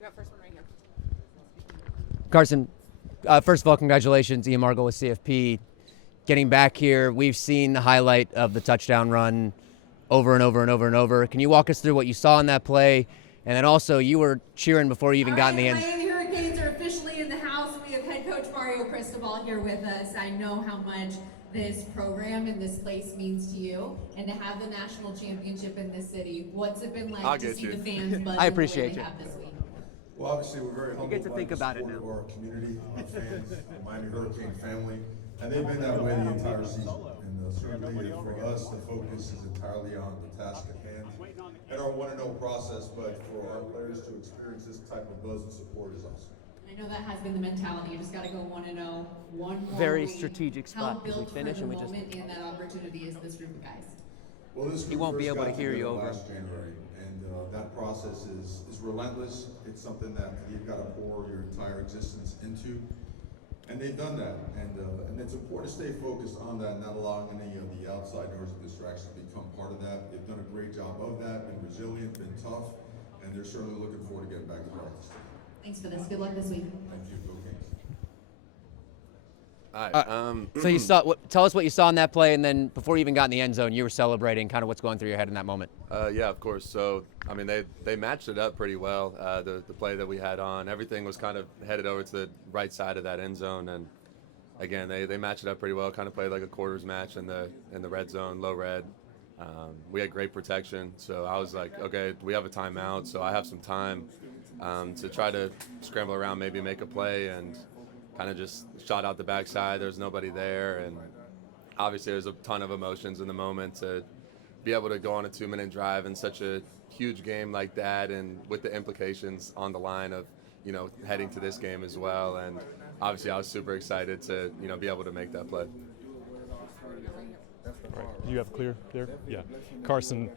You got first one right here. Carson, first of all, congratulations, Ian Margol with CFP. Getting back here, we've seen the highlight of the touchdown run over and over and over and over. Can you walk us through what you saw in that play? And then also, you were cheering before you even got in the end. Miami Hurricanes are officially in the house. We have head coach Mario Cristobal here with us. I know how much this program and this place means to you, and to have the national championship in this city. What's it been like to see the fans buzz I appreciate you. this week? Well, obviously, we're very humbled get to by think the about it support now. of our community, our fans, the Miami Hurricane family, and they've been that way the entire season. And certainly for us, the focus is entirely on the task at hand and our 1-0 process, but for our players to experience this type of buzz and support is awesome. I know that has been the mentality. You just got to go 1-0. One more Very week. strategic How spot. We built finish for and the we just- moment and that opportunity is this group of guys? Well, this He won't group be first able to got hear you together over. last January, and that process is relentless. It's something that you've got to pour your entire existence into, and they've done that. And it's important to stay focused on that, not allowing any of the outside noise and distractions to become part of that. They've done a great job of that, been resilient, been tough, and they're certainly looking forward to getting back to practice. Thanks for this. Good luck this week. Thank you, Go Kings. All right. So you saw. Tell us what you saw in that play, and then before you even got in the end zone, you were celebrating. Kind of what's going through your head in that moment. Yeah, of course. So, I mean, they matched it up pretty well. The play that we had on, everything was kind of headed over to the right side of that end zone, and again, they matched it up pretty well. Kind of played like a quarters match in the red zone, low red. We had great protection, so I was like, okay, we have a timeout, so I have some time to try to scramble around, maybe make a play, and kind of just shot out the backside. There was nobody there, and obviously there's a ton of emotions in the moment to be able to go on a 2-minute drive in such a huge game like that, and with the implications on the line of, heading to this game as well. And obviously I was super excited to, be able to make that play. All right. Do you have clear there? Yeah. Carson,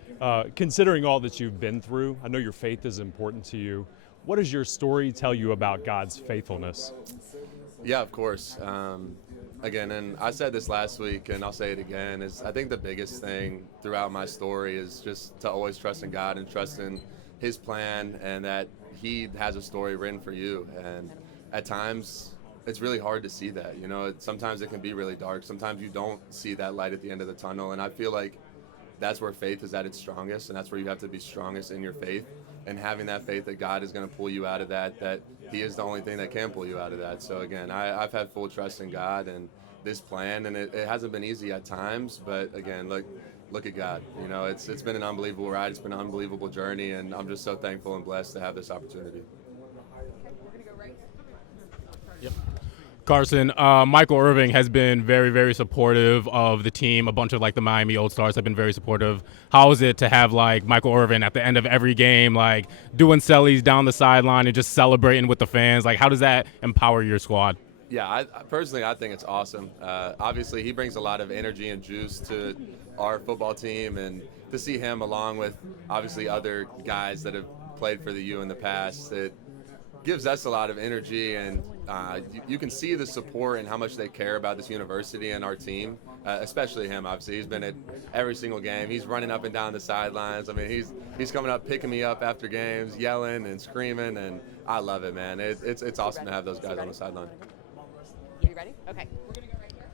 considering all that you've been through, I know your faith is important to you. What does your story tell you about God's faithfulness? Yeah, of course. Again, and I said this last week, and I'll say it again, is I think the biggest thing throughout my story is just to always trust in God and trust in His plan, and that He has a story written for you. And at times, it's really hard to see that. Sometimes it can be really dark. Sometimes you don't see that light at the end of the tunnel. And I feel like that's where faith is at its strongest, and that's where you have to be strongest in your faith. And having that faith that God is going to pull you out of that He is the only thing that can pull you out of that. So again, I've had full trust in God and this plan, and it hasn't been easy at times, but again, look at God. It's been an unbelievable ride. It's been an unbelievable journey, and I'm just so thankful and blessed to have this opportunity. Carson, Michael Irving has been very, very supportive of the team. A bunch of the Miami Old Stars have been very supportive. How is it to have Michael Irving at the end of every game, doing sellies down the sideline and just celebrating with the fans? How does that empower your squad? Yeah, I personally think it's awesome. Obviously, he brings a lot of energy and juice to our football team, and to see him along with obviously other guys that have played for the U in the past, it gives us a lot of energy, and you can see the support and how much they care about this university and our team, especially him. Obviously, he's been at every single game. He's running up and down the sidelines. I mean, he's coming up, picking me up after games, yelling and screaming, and I love it, man. It's awesome to have those guys on the sideline. You ready? Okay. We're going to go right here.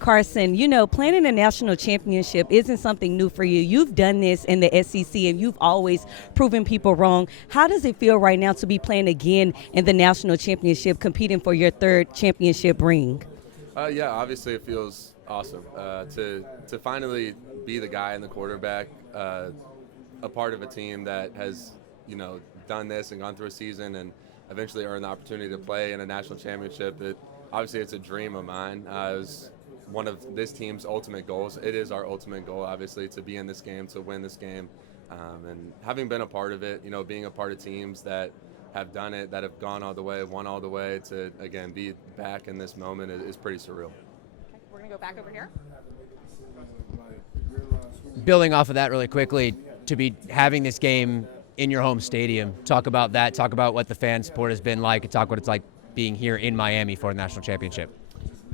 Carson, planning a national championship isn't something new for you. You've done this in the SEC, and you've always proven people wrong. How does it feel right now to be playing again in the national championship, competing for your third championship ring? Yeah, obviously it feels awesome to finally be the guy and the quarterback, a part of a team that has done this and gone through a season and eventually earned the opportunity to play in a national championship. Obviously it's a dream of mine. It was one of this team's ultimate goals. It is our ultimate goal, obviously, to be in this game, to win this game. And having been a part of it, being a part of teams that have done it, that have gone all the way, won all the way, to, again, be back in this moment is pretty surreal. Okay. We're going to go back over here. Building off of that really quickly, to be having this game in your home stadium, talk about that. Talk about what the fan support has been like, and talk what it's like being here in Miami for a national championship.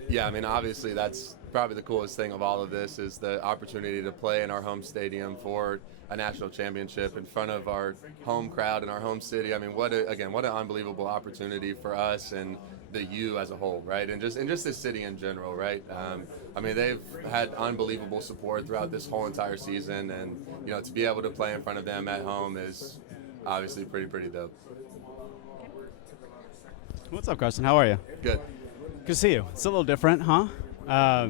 Yeah, I mean, obviously that's probably the coolest thing of all of this is the opportunity to play in our home stadium for a national championship in front of our home crowd in our home city. I mean, what an unbelievable opportunity for us and the U as a whole, right? And just this city in general, right? I mean, they've had unbelievable support throughout this whole entire season, and to be able to play in front of them at home is obviously pretty dope. What's up, Carson? How are you? Good. Good to see you. It's a little different, huh?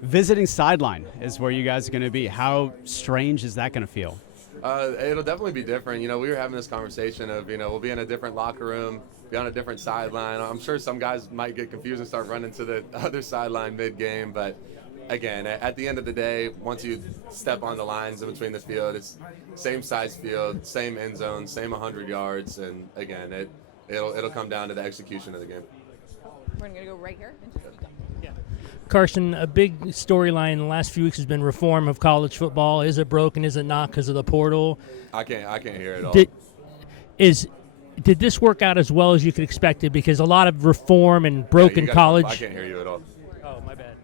Visiting sideline is where you guys are going to be. How strange is that going to feel? It'll definitely be different. We were having this conversation of, we'll be in a different locker room, be on a different sideline. I'm sure some guys might get confused and start running to the other sideline mid-game, but again, at the end of the day, once you step on the lines in between the field, it's same size field, same end zone, same 100 yards, and again, it'll come down to the execution of the game. We're going to go right here. Carson, a big storyline in the last few weeks has been reform of college football. Is it broken? Is it not because of the portal? I can't hear it all. Did this work out as well as you could expect it? Because a lot of reform and broken college. I can't hear you at all. Oh, my bad.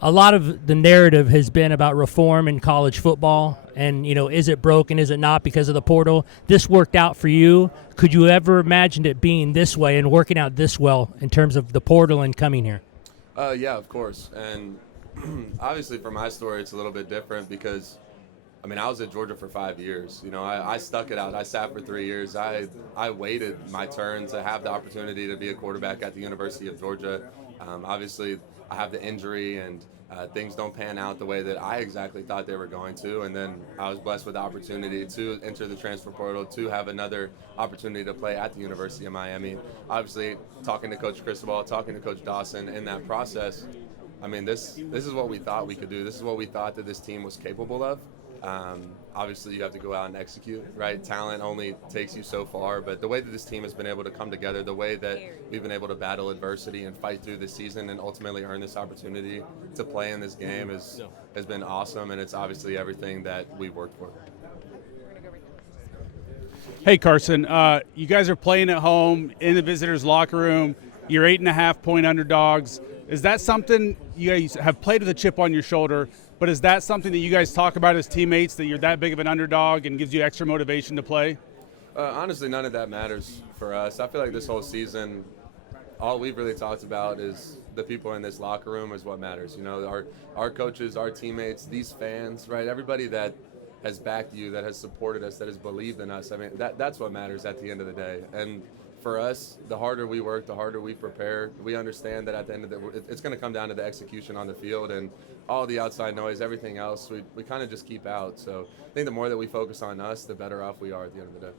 A lot of the narrative has been about reform in college football, and is it broken? Is it not because of the portal? This worked out for you. Could you ever imagine it being this way and working out this well in terms of the portal and coming here? Yeah, of course. And obviously for my story, it's a little bit different because, I was at Georgia for 5 years. I stuck it out. I sat for 3 years. I waited my turn to have the opportunity to be a quarterback at the University of Georgia. Obviously, I have the injury and things don't pan out the way that I exactly thought they were going to. And then I was blessed with the opportunity to enter the transfer portal, to have another opportunity to play at the University of Miami. Obviously, talking to Coach Cristobal, talking to Coach Dawson in that process, this is what we thought we could do. This is what we thought that this team was capable of. Obviously, you have to go out and execute, right? Talent only takes you so far, but the way that this team has been able to come together, the way that we've been able to battle adversity and fight through this season and ultimately earn this opportunity to play in this game has been awesome, and it's obviously everything that we've worked for. Hey, Carson, you guys are playing at home in the visitors' locker room. You're 8.5-point underdogs. Is that something you guys have played with a chip on your shoulder? But is that something that you guys talk about as teammates, that you're that big of an underdog and gives you extra motivation to play? Honestly, none of that matters for us. I feel like this whole season, all we've really talked about is the people in this locker room is what matters. Our coaches, our teammates, these fans, right? Everybody that has backed you, that has supported us, that has believed in us. That's what matters at the end of the day. And for us, the harder we work, the harder we prepare. We understand that at the end of it's going to come down to the execution on the field, and all the outside noise, everything else, we kind of just keep out. So I think the more that we focus on us, the better off we are at the end of the day.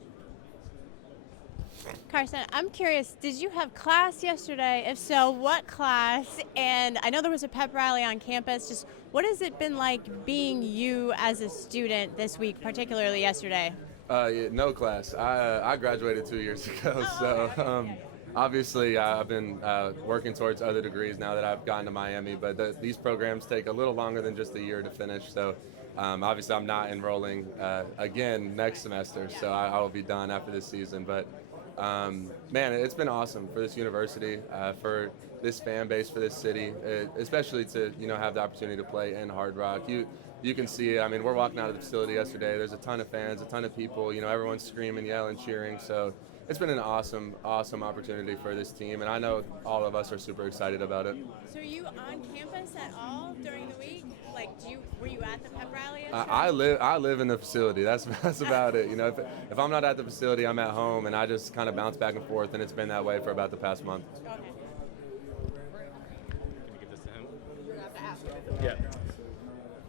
Carson, I'm curious, did you have class yesterday? If so, what class? And I know there was a pep rally on campus. Just what has it been like being you as a student this week, particularly yesterday? No class. I graduated 2 years ago, obviously I've been working towards other degrees now that I've gotten to Miami, but these programs take a little longer than just a year to finish. So obviously I'm not enrolling again next semester, so I will be done after this season. But man, it's been awesome for this university, for this fan base, for this city, especially to have the opportunity to play in Hard Rock. You can see it. We're walking out of the facility yesterday. There's a ton of fans, a ton of people. Everyone's screaming, yelling, cheering. So it's been an awesome opportunity for this team, and I know all of us are super excited about it. So are you on campus at all during the week? Like, were you at the pep rally yesterday? I live in the facility. That's about it. If I'm not at the facility, I'm at home, and I just kind of bounce back and forth, and it's been that way for about the past month. Okay. Can we give this to him? Yeah.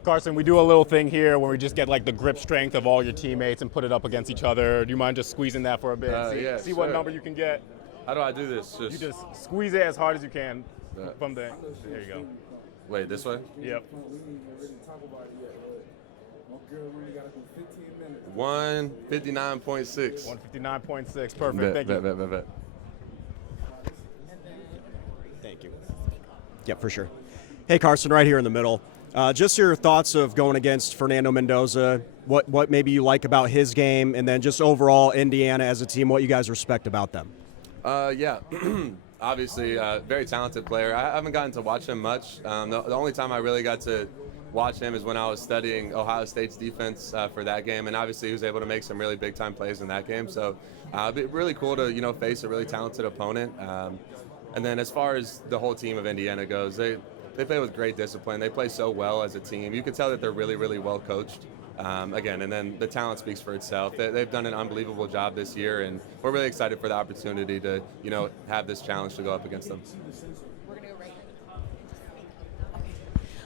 Carson, we do a little thing here where we just get like the grip strength of all your teammates and put it up against each other. Do you mind just squeezing that for a bit? See sure. What number you can get. How do I do this? You just squeeze it as hard as you can from there. There you go. Wait, this way? Yep. 159.6. 159.6. Perfect. Thank you. Bet. Thank you. Yep, for sure. Hey, Carson, right here in the middle. Just your thoughts of going against Fernando Mendoza, what maybe you like about his game, and then just overall Indiana as a team, what you guys respect about them. Yeah, obviously very talented player. I haven't gotten to watch him much. The only time I really got to watch him is when I was studying Ohio State's defense for that game, and obviously he was able to make some really big time plays in that game. So it'd be really cool to face a really talented opponent. And then as far as the whole team of Indiana goes, they play with great discipline. They play so well as a team. You can tell that they're really, really well coached. Again, and then the talent speaks for itself. They've done an unbelievable job this year, and we're really excited for the opportunity to, have this challenge to go up against them.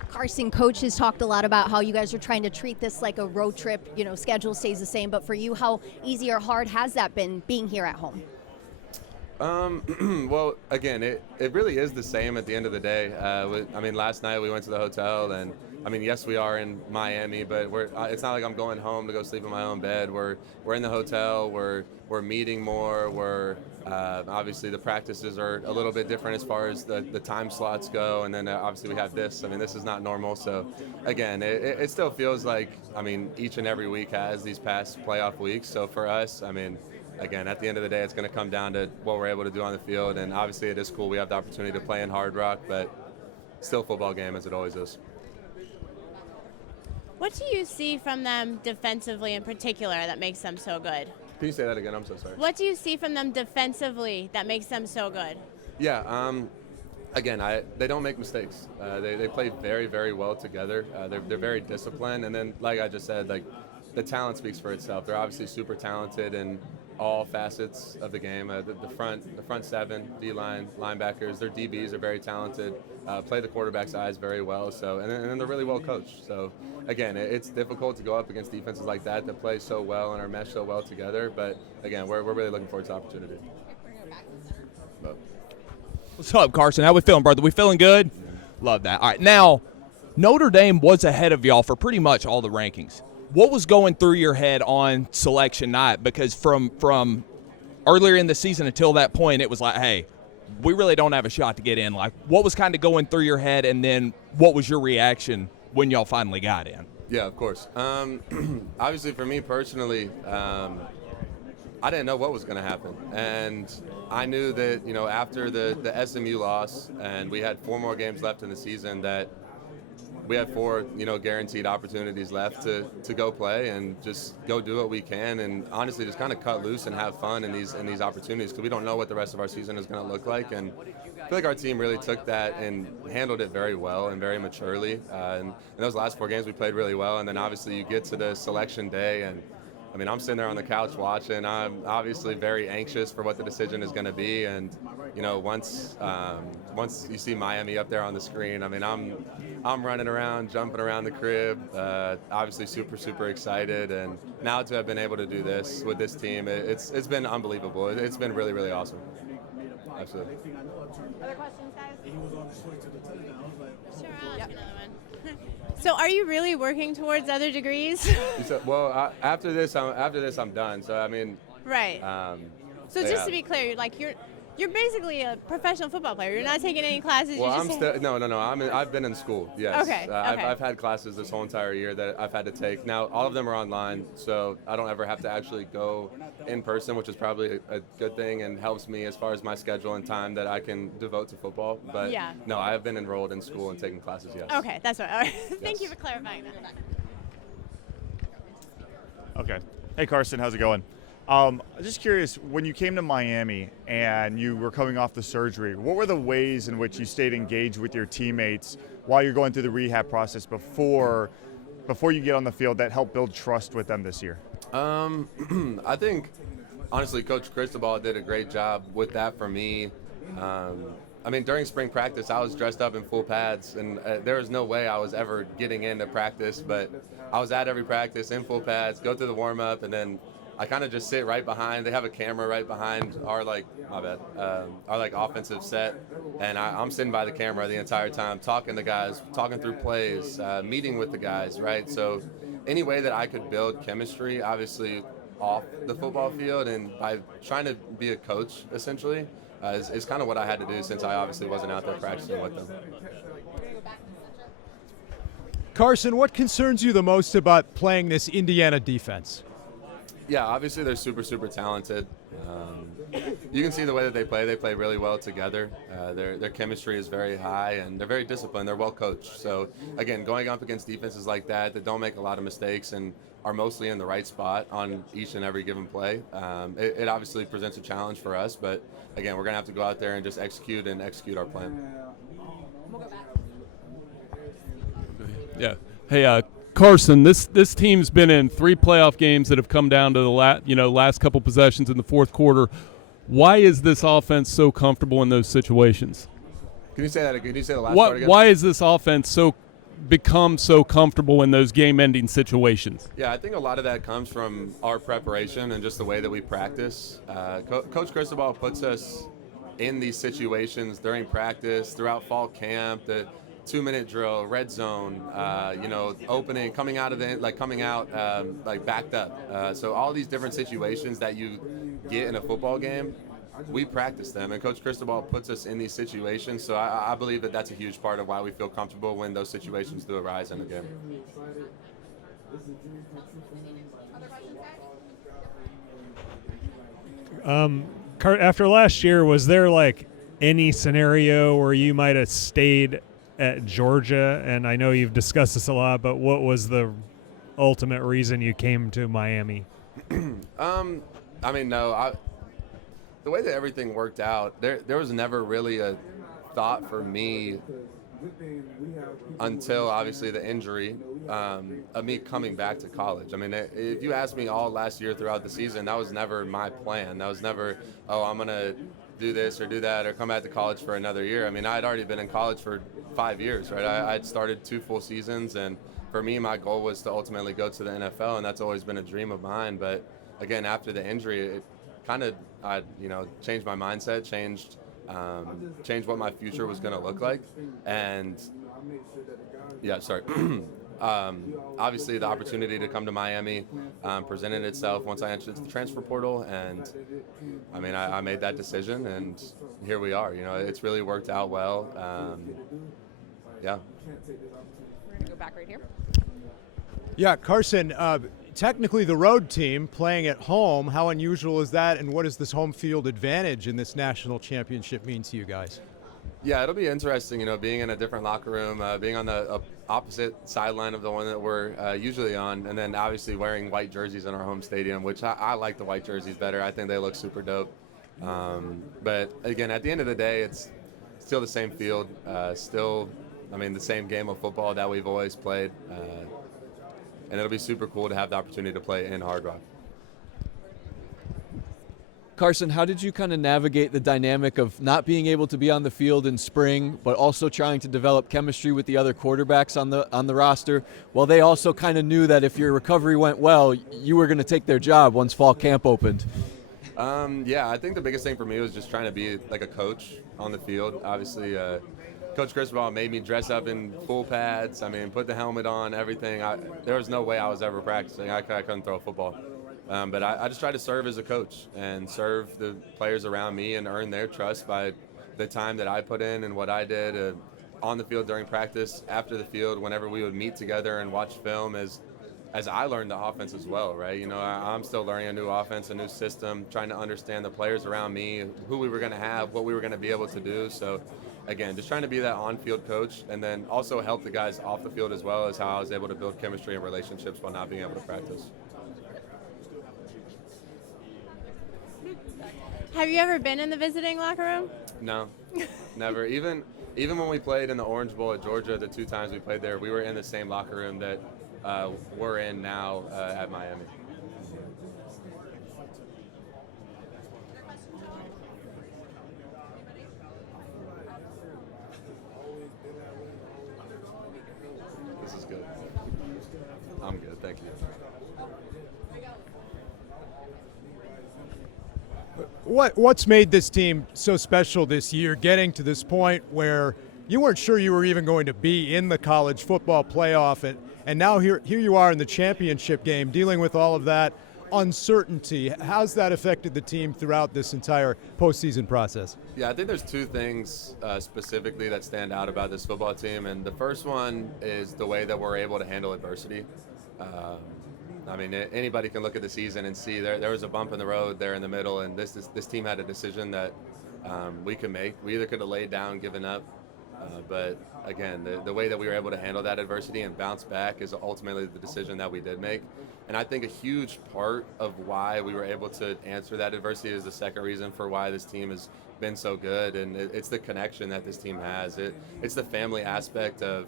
Carson, coach has talked a lot about how you guys are trying to treat this like a road trip. Schedule stays the same, but for you, how easy or hard has that been being here at home? Well, again, it really is the same at the end of the day. Last night we went to the hotel, and yes, we are in Miami, but it's not like I'm going home to go sleep in my own bed. We're in the hotel. We're meeting more. We're obviously the practices are a little bit different as far as the time slots go, and then obviously we have this. This is not normal. So again, it still feels like each and every week has these past playoff weeks. So for us, again, at the end of the day, it's going to come down to what we're able to do on the field, and obviously it is cool. We have the opportunity to play in Hard Rock, but still a football game as it always is. What do you see from them defensively in particular that makes them so good? Can you say that again? I'm so sorry. What do you see from them defensively that makes them so good? Yeah, again, they don't make mistakes. They play very, very well together. They're very disciplined, and then, like I just said, the talent speaks for itself. They're obviously super talented in all facets of the game. The front seven, D-line, linebackers, their DBs are very talented. Play the quarterback's eyes very well. So, and then they're really well coached. So, again, it's difficult to go up against defenses like that play so well and are meshed so well together. But again, we're really looking forward to the opportunity. What's up, Carson? How we feeling, brother? We feeling good? Love that. All right, now Notre Dame was ahead of y'all for pretty much all the rankings. What was going through your head on selection night? Because from earlier in the season until that point, it was like, hey, we really don't have a shot to get in. Like, what was kind of going through your head, and then what was your reaction when y'all finally got in? Yeah, of course. Obviously, for me personally, I didn't know what was going to happen. And I knew that, after the SMU loss, and we had 4 more games left in the season, that we had 4, guaranteed opportunities left to go play and just go do what we can, and honestly just kind of cut loose and have fun in these opportunities, because we don't know what the rest of our season is going to look like. And I feel like our team really took that and handled it very well and very maturely. And in those last 4 games, we played really well. And then obviously you get to the selection day, and I'm sitting there on the couch watching. I'm obviously very anxious for what the decision is going to be. And, once you see Miami up there on the screen, I'm running around, jumping around the crib, obviously super, super excited. And now to have been able to do this with this team, it's been unbelievable. It's been really, really awesome. Absolutely. Other questions, guys? Sure, I'll ask another one. So are you really working towards other degrees? Well, after this, I'm done. So, Right. So just to be clear, you're basically a professional football player. You're not taking any classes. Well, I've been in school. Yes. Okay. I've had classes this whole entire year that I've had to take. Now all of them are online, so I don't ever have to actually go in person, which is probably a good thing and helps me as far as my schedule and time that I can devote to football. But no, I have been enrolled in school and taking classes. Yes. Okay, that's right. All right. Thank you for clarifying that. Okay. Hey, Carson, how's it going? I'm just curious, when you came to Miami and you were coming off the surgery, what were the ways in which you stayed engaged with your teammates while you're going through the rehab process before you get on the field that helped build trust with them this year? I think, honestly, Coach Cristobal did a great job with that for me. During spring practice, I was dressed up in full pads, and there was no way I was ever getting into practice, but I was at every practice in full pads, go through the warm-up, and then I kind of just sit right behind. They have a camera right behind our offensive set, and I'm sitting by the camera the entire time, talking to guys, talking through plays, meeting with the guys, right? So any way that I could build chemistry, obviously off the football field, and by trying to be a coach, essentially, is kind of what I had to do, since I obviously wasn't out there practicing with them. Carson, what concerns you the most about playing this Indiana defense? Yeah, obviously they're super, super talented. You can see the way that they play. They play really well together. Their chemistry is very high, and they're very disciplined. They're well coached. So, again, going up against defenses like that don't make a lot of mistakes and are mostly in the right spot on each and every given play, it obviously presents a challenge for us. But, again, we're going to have to go out there and just execute our plan. Yeah. Hey, Carson, this team's been in 3 playoff games that have come down to the last couple possessions in the fourth quarter. Why is this offense so comfortable in those situations? Can you say that again? Can you say the last part again? Why is this offense become so comfortable in those game-ending situations? Yeah, I think a lot of that comes from our preparation and just the way that we practice. Coach Cristobal puts us in these situations during practice, throughout fall camp, the 2-minute drill, red zone, opening, coming out, backed up. So all these different situations that you get in a football game, we practice them, and Coach Cristobal puts us in these situations. So I believe that that's a huge part of why we feel comfortable when those situations do arise in a game. After last year, was there any scenario where you might have stayed at Georgia? And I know you've discussed this a lot, but what was the ultimate reason you came to Miami? The way that everything worked out, there was never really a thought for me until obviously the injury of me coming back to college. I mean, if you asked me all last year throughout the season, that was never my plan. That was never, I'm going to do this or do that or come back to college for another year. I mean, I'd already been in college for 5 years, right? I'd started 2 full seasons, and for me, my goal was to ultimately go to the NFL, and that's always been a dream of mine. But again, after the injury, it kind of, changed my mindset, changed what my future was going to look like. And obviously the opportunity to come to Miami presented itself once I entered the transfer portal, and I made that decision, and here we are. It's really worked out well. Yeah. We're going to go back right here. Yeah, Carson, technically the road team playing at home, how unusual is that, and what does this home field advantage in this national championship mean to you guys? Yeah, it'll be interesting, being in a different locker room, being on the opposite sideline of the one that we're usually on, and then obviously wearing white jerseys in our home stadium, which I like the white jerseys better. I think they look super dope. But again, at the end of the day, it's still the same field, the same game of football that we've always played. And it'll be super cool to have the opportunity to play in Hard Rock. Carson, how did you kind of navigate the dynamic of not being able to be on the field in spring, but also trying to develop chemistry with the other quarterbacks on the roster, while they also kind of knew that if your recovery went well, you were going to take their job once fall camp opened? I think the biggest thing for me was just trying to be like a coach on the field. Obviously, Coach Cristobal made me dress up in full pads. Put the helmet on, everything. There was no way I was ever practicing. I couldn't throw a football. But I just try to serve as a coach and serve the players around me and earn their trust by the time that I put in and what I did on the field during practice, after the field, whenever we would meet together and watch film as I learned the offense as well, right? I'm still learning a new offense, a new system, trying to understand the players around me, who we were going to have, what we were going to be able to do. So again, just trying to be that on-field coach and then also help the guys off the field as well, as how I was able to build chemistry and relationships while not being able to practice. Have you ever been in the visiting locker room? No, never. Even when we played in the Orange Bowl at Georgia, the 2 times we played there, we were in the same locker room that we're in now at Miami. This is good. I'm good, thank you. What's made this team so special this year, getting to this point where you weren't sure you were even going to be in the college football playoff, and now here you are in the championship game, dealing with all of that uncertainty? How's that affected the team throughout this entire postseason process? Yeah, I think there's 2 things specifically that stand out about this football team, and the first one is the way that we're able to handle adversity. I mean, anybody can look at the season and see there was a bump in the road there in the middle, and this team had a decision that we could make. We either could have laid down, given up, but again, the way that we were able to handle that adversity and bounce back is ultimately the decision that we did make. And I think a huge part of why we were able to answer that adversity is the second reason for why this team has been so good, and it's the connection that this team has. It's the family aspect of,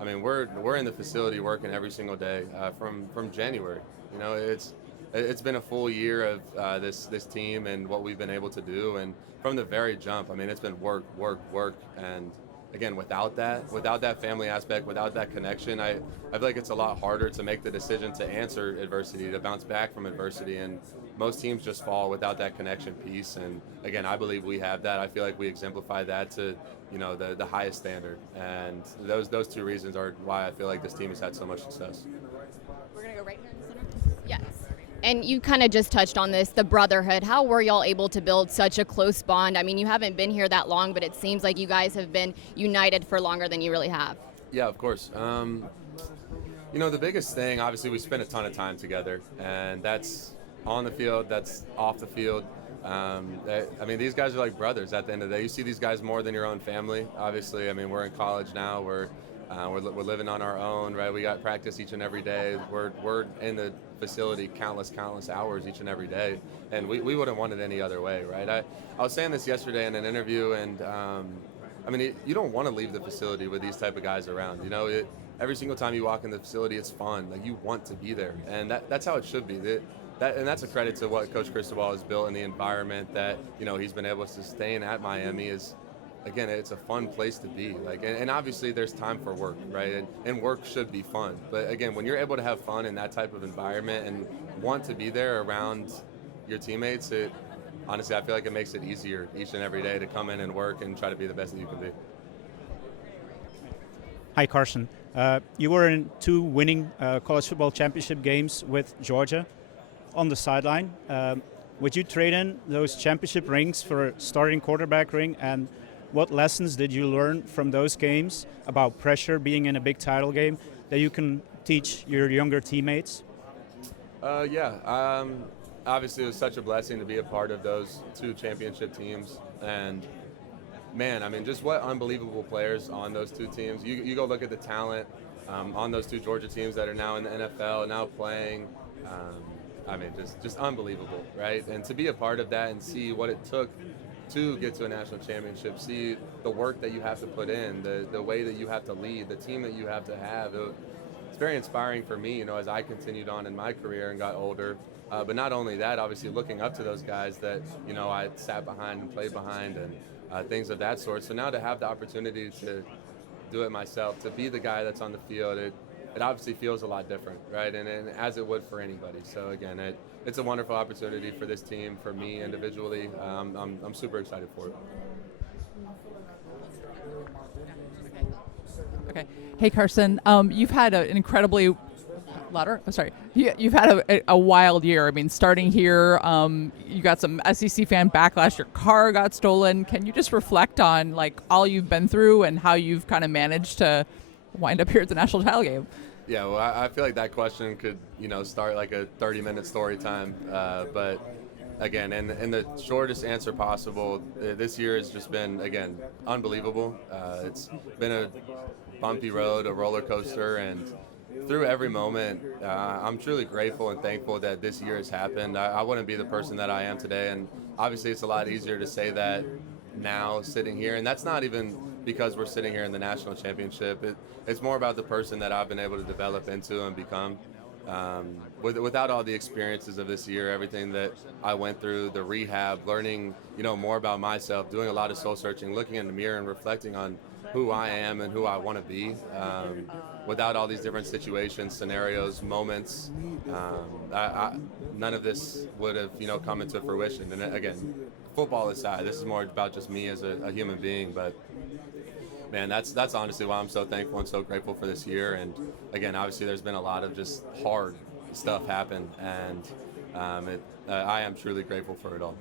I mean, we're in the facility working every single day from January. You know, it's been a full year of this team and what we've been able to do, and from the very jump, I mean, it's been work, and again, without that family aspect, without that connection, I feel like it's a lot harder to make the decision to answer adversity, to bounce back from adversity, and most teams just fall without that connection piece. And again, I believe we have that. I feel like we exemplify that to, you know, the highest standard, and those two reasons are why I feel like this team has had so much success. We're gonna go right here in the center. Yes. And you kind of just touched on this, the brotherhood. How were y'all able to build such a close bond? I mean, you haven't been here that long, but it seems like you guys have been united for longer than you really have. Yeah, of course. You know, the biggest thing, obviously, we spent a ton of time together, and that's on the field, that's off the field. I mean, these guys are like brothers at the end of the day. You see these guys more than your own family. Obviously, I mean, we're in college now. We're living on our own, right? We got practice each and every day. We're in the facility countless hours each and every day, and we wouldn't want it any other way, right? I was saying this yesterday in an interview, and I mean, you don't want to leave the facility with these type of guys around. You know, every single time you walk in the facility, it's fun. Like, you want to be there, and that's how it should be. And that's a credit to what Coach Cristobal has built in the environment that, you know, he's been able to sustain at Miami. Is, again, it's a fun place to be. Like, and obviously there's time for work, right? And work should be fun. But again, when you're able to have fun in that type of environment and want to be there around your teammates, honestly, I feel like it makes it easier each and every day to come in and work and try to be the best that you can be. Hi, Carson. You were in 2 winning college football championship games with Georgia. On the sideline, would you trade in those championship rings for a starting quarterback ring? And what lessons did you learn from those games about pressure, being in a big title game, that you can teach your younger teammates? Obviously, it was such a blessing to be a part of those 2 championship teams. And, man, I mean, just what unbelievable players on those 2 teams. You go look at the talent on those 2 Georgia teams that are now in the NFL, now playing. I mean, just unbelievable, right? And to be a part of that and see what it took to get to a national championship, see the work that you have to put in, the way that you have to lead, the team that you have to have. It's very inspiring for me, you know, as I continued on in my career and got older. But not only that, obviously looking up to those guys that, you know, I sat behind and played behind and things of that sort. So now to have the opportunity to do it myself, to be the guy that's on the field, it obviously feels a lot different, right? And as it would for anybody. So again, it's a wonderful opportunity for this team, for me individually. I'm super excited for it. Okay. Hey, Carson. You've had an incredibly louder. Oh, sorry. You've had a wild year. I mean, starting here, you got some SEC fan backlash. Your car got stolen. Can you just reflect on like all you've been through and how you've kind of managed to wind up here at the national title game? Yeah, well, I feel like that question could, you know, start like a 30-minute story time. But again, in the shortest answer possible, this year has just been, again, unbelievable. It's been a bumpy road, a roller coaster, and through every moment, I'm truly grateful and thankful that this year has happened. I wouldn't be the person that I am today, and obviously it's a lot easier to say that now sitting here, and that's not even because we're sitting here in the national championship. It's more about the person that I've been able to develop into and become. Without all the experiences of this year, everything that I went through, the rehab, learning, you know, more about myself, doing a lot of soul searching, looking in the mirror and reflecting on who I am and who I want to be. Without all these different situations, scenarios, moments, none of this would have, you know, come into fruition. And again, football aside, this is more about just me as a human being. But man, that's honestly why I'm so thankful and so grateful for this year. And again, obviously, there's been a lot of just hard stuff happen, and I am truly grateful for it all.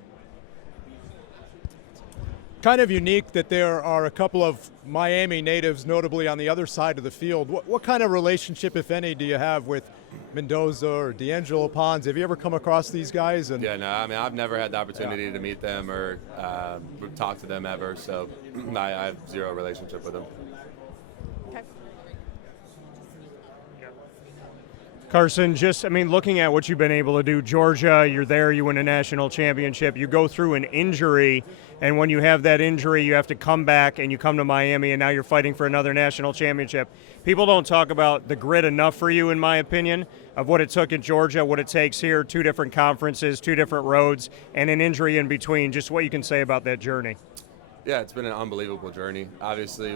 kind of unique that there are a couple of Miami natives, notably on the other side of the field. What kind of relationship, if any, do you have with Mendoza or D'Angelo Pons? Have you ever come across these guys? And Yeah, no, I mean, I've never had the opportunity to meet them or talk to them ever, so I have zero relationship with them. Carson, just, I mean, looking at what you've been able to do, Georgia, you're there, you win a national championship, you go through an injury, and when you have that injury, you have to come back and you come to Miami, and now you're fighting for another national championship. People don't talk about the grit enough for you, in my opinion, of what it took in Georgia, what it takes here, 2 different conferences, 2 different roads, and an injury in between. Just what you can say about that journey. Yeah, it's been an unbelievable journey. Obviously,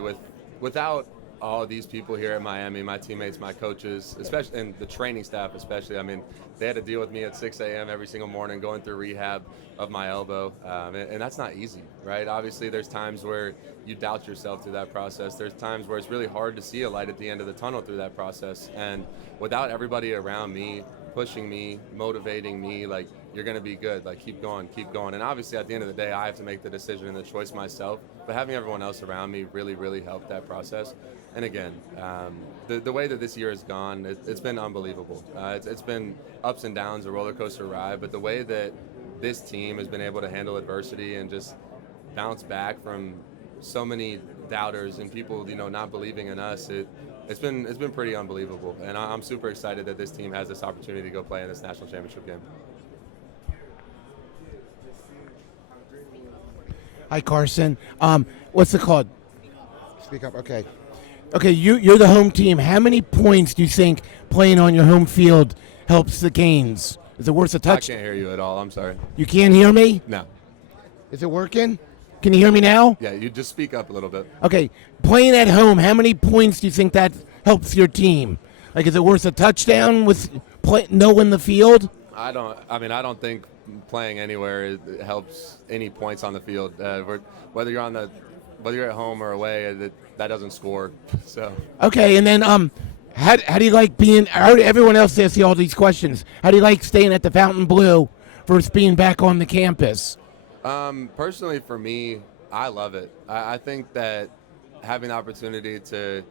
without all these people here at Miami, my teammates, my coaches, especially, and the training staff especially, I mean, they had to deal with me at 6 a.m. every single morning going through rehab of my elbow, and that's not easy, right? Obviously, there's times where you doubt yourself through that process. There's times where it's really hard to see a light at the end of the tunnel through that process, and without everybody around me, pushing me, motivating me, like, you're going to be good, like, keep going. And obviously, at the end of the day, I have to make the decision and the choice myself, but having everyone else around me really, really helped that process. And again, the way that this year has gone, it's been unbelievable. It's been ups and downs, a roller coaster ride, but the way that this team has been able to handle adversity and just bounce back from so many doubters and people, not believing in us, it's been pretty unbelievable. And I'm super excited that this team has this opportunity to go play in this national championship game. Hi, Carson. What's it called? Speak up. Okay. Okay, you're the home team. How many points do you think playing on your home field helps the Canes? Is it worth a touch? I can't hear you at all. I'm sorry. You can't hear me? No. Is it working? Can you hear me now? Yeah, you just speak up a little bit. Okay, playing at home, how many points do you think that helps your team? Like, is it worth a touchdown with knowing the field? I don't think playing anywhere it helps any points on the field. Whether you're at home or away, that doesn't score. So. Okay, and then how do you like being? Everyone else asks you all these questions. How do you like staying at the Fountain Blue versus being back on the campus? Personally, for me, I love it. I think that having the opportunity to,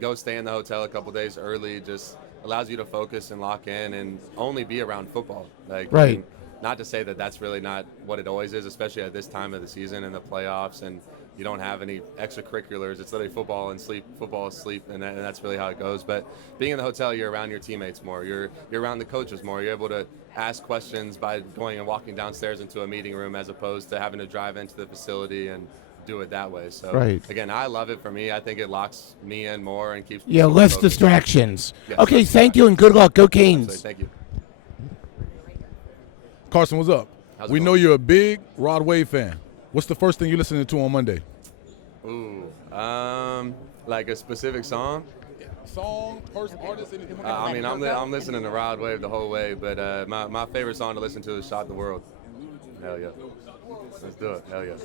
go stay in the hotel a couple days early just allows you to focus and lock in and only be around football. Like, right. Not to say that that's really not what it always is, especially at this time of the season and the playoffs, and you don't have any extracurriculars. It's literally football and sleep, and that's really how it goes. But being in the hotel, you're around your teammates more. You're around the coaches more. You're able to ask questions by going and walking downstairs into a meeting room as opposed to having to drive into the facility and do it that way. So, right. Again, I love it for me. I think it locks me in more and keeps me less focused. distractions. Yes. Okay, thank you and good luck. Go Canes. Absolutely. Thank you. Carson, what's up? We know you're a big Rod Wave fan. What's the first thing you're listening to on Monday? Ooh, like a specific song? Song, person, artist, anything? I'm listening to Rod Wave the whole way, but my favorite song to listen to is Shot the World. Hell yeah. Let's do it. Hell yeah.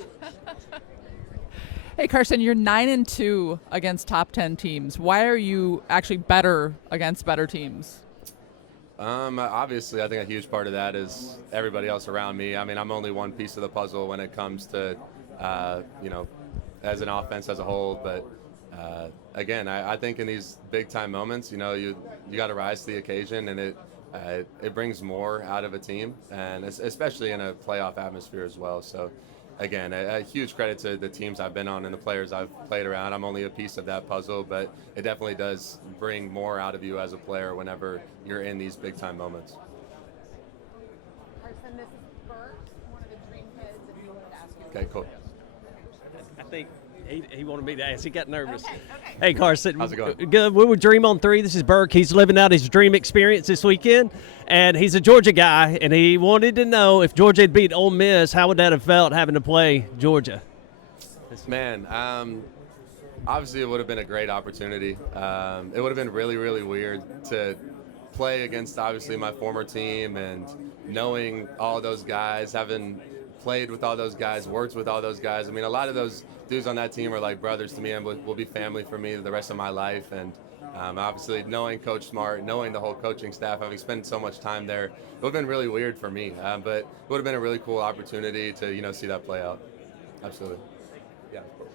Hey, Carson, you're 9-2 against top 10 teams. Why are you actually better against better teams? Obviously, I think a huge part of that is everybody else around me. I mean, I'm only one piece of the puzzle when it comes to, as an offense as a whole. But again, I think in these big time moments, you got to rise to the occasion, and it brings more out of a team, and especially in a playoff atmosphere as well. So, again, a huge credit to the teams I've been on and the players I've played around. I'm only a piece of that puzzle, but it definitely does bring more out of you as a player whenever you're in these big-time moments. Carson, this is Bert, one of the Dream Kids, and he wanted to ask you. Okay, cool. I think he wanted me to ask. He got nervous. Okay. Hey, Carson. How's it going? Good. We're with Dream on 3. This is Burke. He's living out his dream experience this weekend, and he's a Georgia guy, and he wanted to know if Georgia had beat Ole Miss, how would that have felt having to play Georgia? Man, obviously it would have been a great opportunity. It would have been really, really weird to play against, obviously, my former team and knowing all those guys, having played with all those guys, worked with all those guys. I mean, a lot of those dudes on that team are like brothers to me and will be family for me the rest of my life. And obviously, knowing Coach Smart, knowing the whole coaching staff, having spent so much time there, it would have been really weird for me. But it would have been a really cool opportunity to, see that play out. Absolutely. Yeah, of course.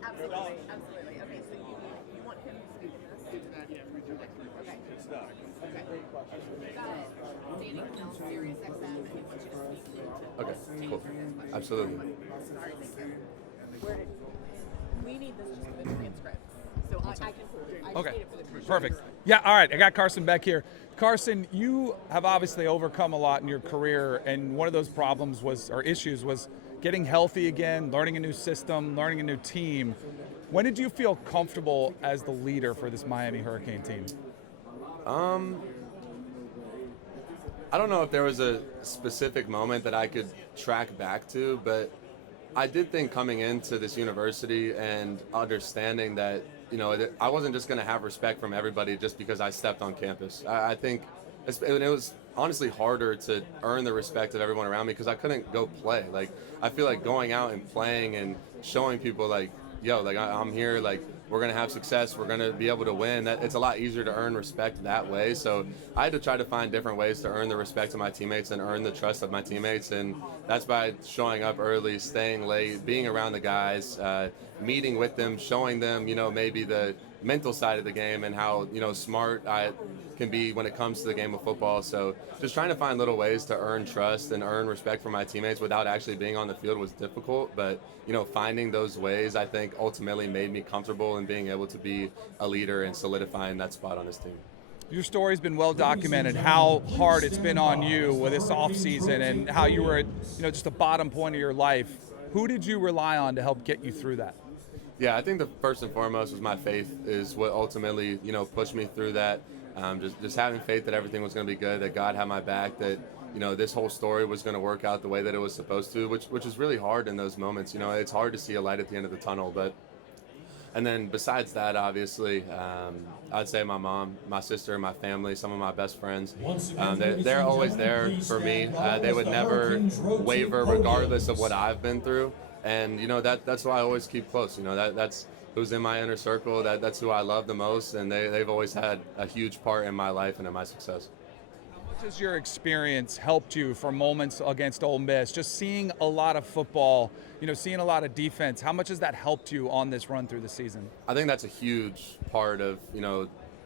Absolutely. Okay, so you want him to speak to this? Okay, cool. Absolutely. We need this just for the transcript. So I can hold it. I just Okay, need it for the transcript. perfect. Yeah, all right, I got Carson Beck here. Carson, you have obviously overcome a lot in your career, and one of those problems or issues was getting healthy again, learning a new system, learning a new team. When did you feel comfortable as the leader for this Miami Hurricane team? I don't know if there was a specific moment that I could track back to, but I did think coming into this university and understanding that, I wasn't just going to have respect from everybody just because I stepped on campus. I think it was honestly harder to earn the respect of everyone around me because I couldn't go play. Like, I feel like going out and playing and showing people like, yo, like I'm here, like we're going to have success, we're going to be able to win. It's a lot easier to earn respect that way. So I had to try to find different ways to earn the respect of my teammates and earn the trust of my teammates. And that's by showing up early, staying late, being around the guys, meeting with them, showing them, maybe the mental side of the game and how, smart I can be when it comes to the game of football. So just trying to find little ways to earn trust and earn respect from my teammates without actually being on the field was difficult. But, finding those ways, I think ultimately made me comfortable in being able to be a leader and solidifying that spot on this team. Your story's been well documented, how hard it's been on you with this offseason and how you were at, just the bottom point of your life. Who did you rely on to help get you through that? Yeah, I think the first and foremost was my faith is what ultimately, pushed me through that. Just having faith that everything was going to be good, that God had my back, that, this whole story was going to work out the way that it was supposed to, which is really hard in those moments. It's hard to see a light at the end of the tunnel. And then besides that, obviously, I'd say my mom, my sister, my family, some of my best friends, they're always there for me. They would never waver regardless of what I've been through. And, that's why I always keep close. That's who's in my inner circle. That's who I love the most. And they've always had a huge part in my life and in my success. How much has your experience helped you for moments against Ole Miss? Just seeing a lot of football, seeing a lot of defense, how much has that helped you on this run through the season? I think that's a huge part of,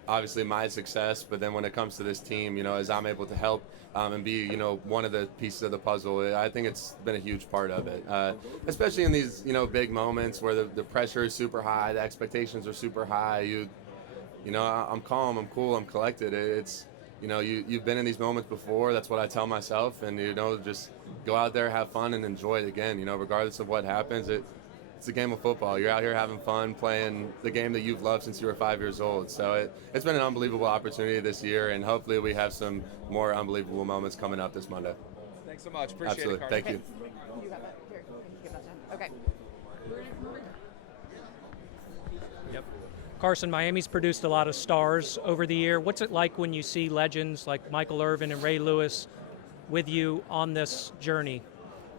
obviously my success, but then when it comes to this team, as I'm able to help and be, one of the pieces of the puzzle, I think it's been a huge part of it. Especially in these, big moments where the pressure is super high, the expectations are super high. I'm calm, I'm cool, I'm collected. It's, you've been in these moments before. That's what I tell myself, and just go out there, have fun, and enjoy it again. Regardless of what happens, it's a game of football. You're out here having fun, playing the game that you've loved since you were 5 years old. So it's been an unbelievable opportunity this year, and hopefully we have some more unbelievable moments coming up this Monday. Thanks so much. Appreciate Absolutely. it, Carson. Thank you. You have that. Here, give that to him. Okay. We're gonna come over here. Yep. Carson, Miami's produced a lot of stars over the year. What's it like when you see legends like Michael Irvin and Ray Lewis with you on this journey?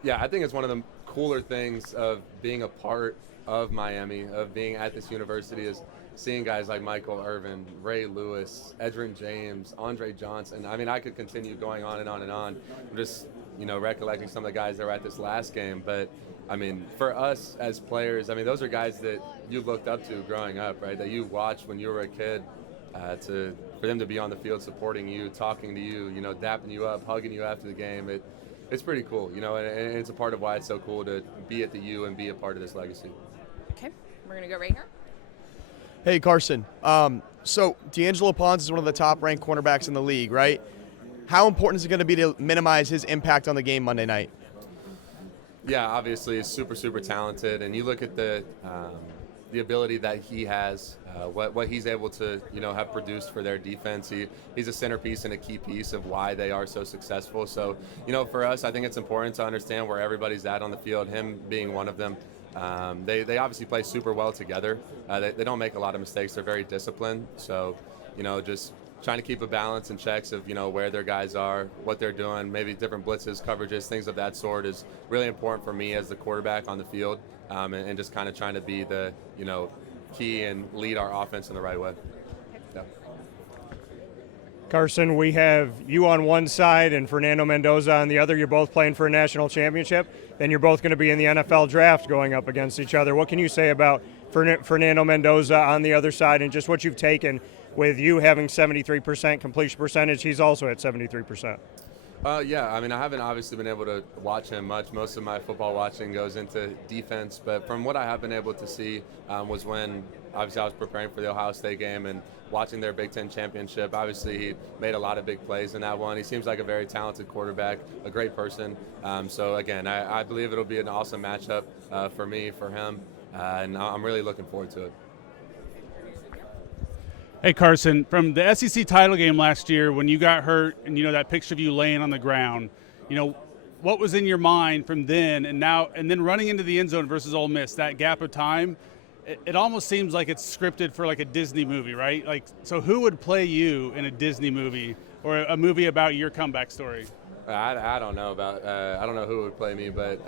Yeah, I think it's one of the cooler things of being a part of Miami, of being at this university, is seeing guys like Michael Irvin, Ray Lewis, Edgerrin James, Andre Johnson. I mean, I could continue going on and on and on. I'm just, recollecting some of the guys that were at this last game. But, I mean, for us as players, I mean, those are guys that you looked up to growing up, right, that you watched when you were a kid, for them to be on the field supporting you, talking to you, dapping you up, hugging you after the game. It's pretty cool, and it's a part of why it's so cool to be at the U and be a part of this legacy. Okay. We're gonna go right here. Hey, Carson. So D'Angelo Ponce is one of the top-ranked cornerbacks in the league, right? How important is it going to be to minimize his impact on the game Monday night? Yeah, obviously he's super, super talented, and you look at the ability that he has, what he's able to have produced for their defense. He's a centerpiece and a key piece of why they are so successful. So for us, I think it's important to understand where everybody's at on the field, him being one of them. They obviously play super well together. They don't make a lot of mistakes. They're very disciplined. So just trying to keep a balance and checks of where their guys are, what they're doing, maybe different blitzes, coverages, things of that sort is really important for me as the quarterback on the field, and just kind of trying to be the key and lead our offense in the right way. Yeah. Carson, we have you on one side and Fernando Mendoza on the other. You're both playing for a national championship, and you're both going to be in the NFL draft going up against each other. What can you say about Fernando Mendoza on the other side and just what you've taken with you having 73% completion percentage? He's also at 73%. Yeah, I mean, I haven't obviously been able to watch him much. Most of my football watching goes into defense, but from what I have been able to see was when obviously I was preparing for the Ohio State game and watching their Big Ten championship. Obviously, he made a lot of big plays in that one. He seems like a very talented quarterback, a great person. So again, I believe it'll be an awesome matchup for me, for him, and I'm really looking forward to it. Hey, Carson, from the SEC title game last year when you got hurt and, that picture of you laying on the ground, what was in your mind from then and now, and then running into the end zone versus Ole Miss, that gap of time, it almost seems like it's scripted for like a Disney movie, right? Like, so who would play you in a Disney movie or a movie about your comeback story? I don't know about I don't know who would play me, but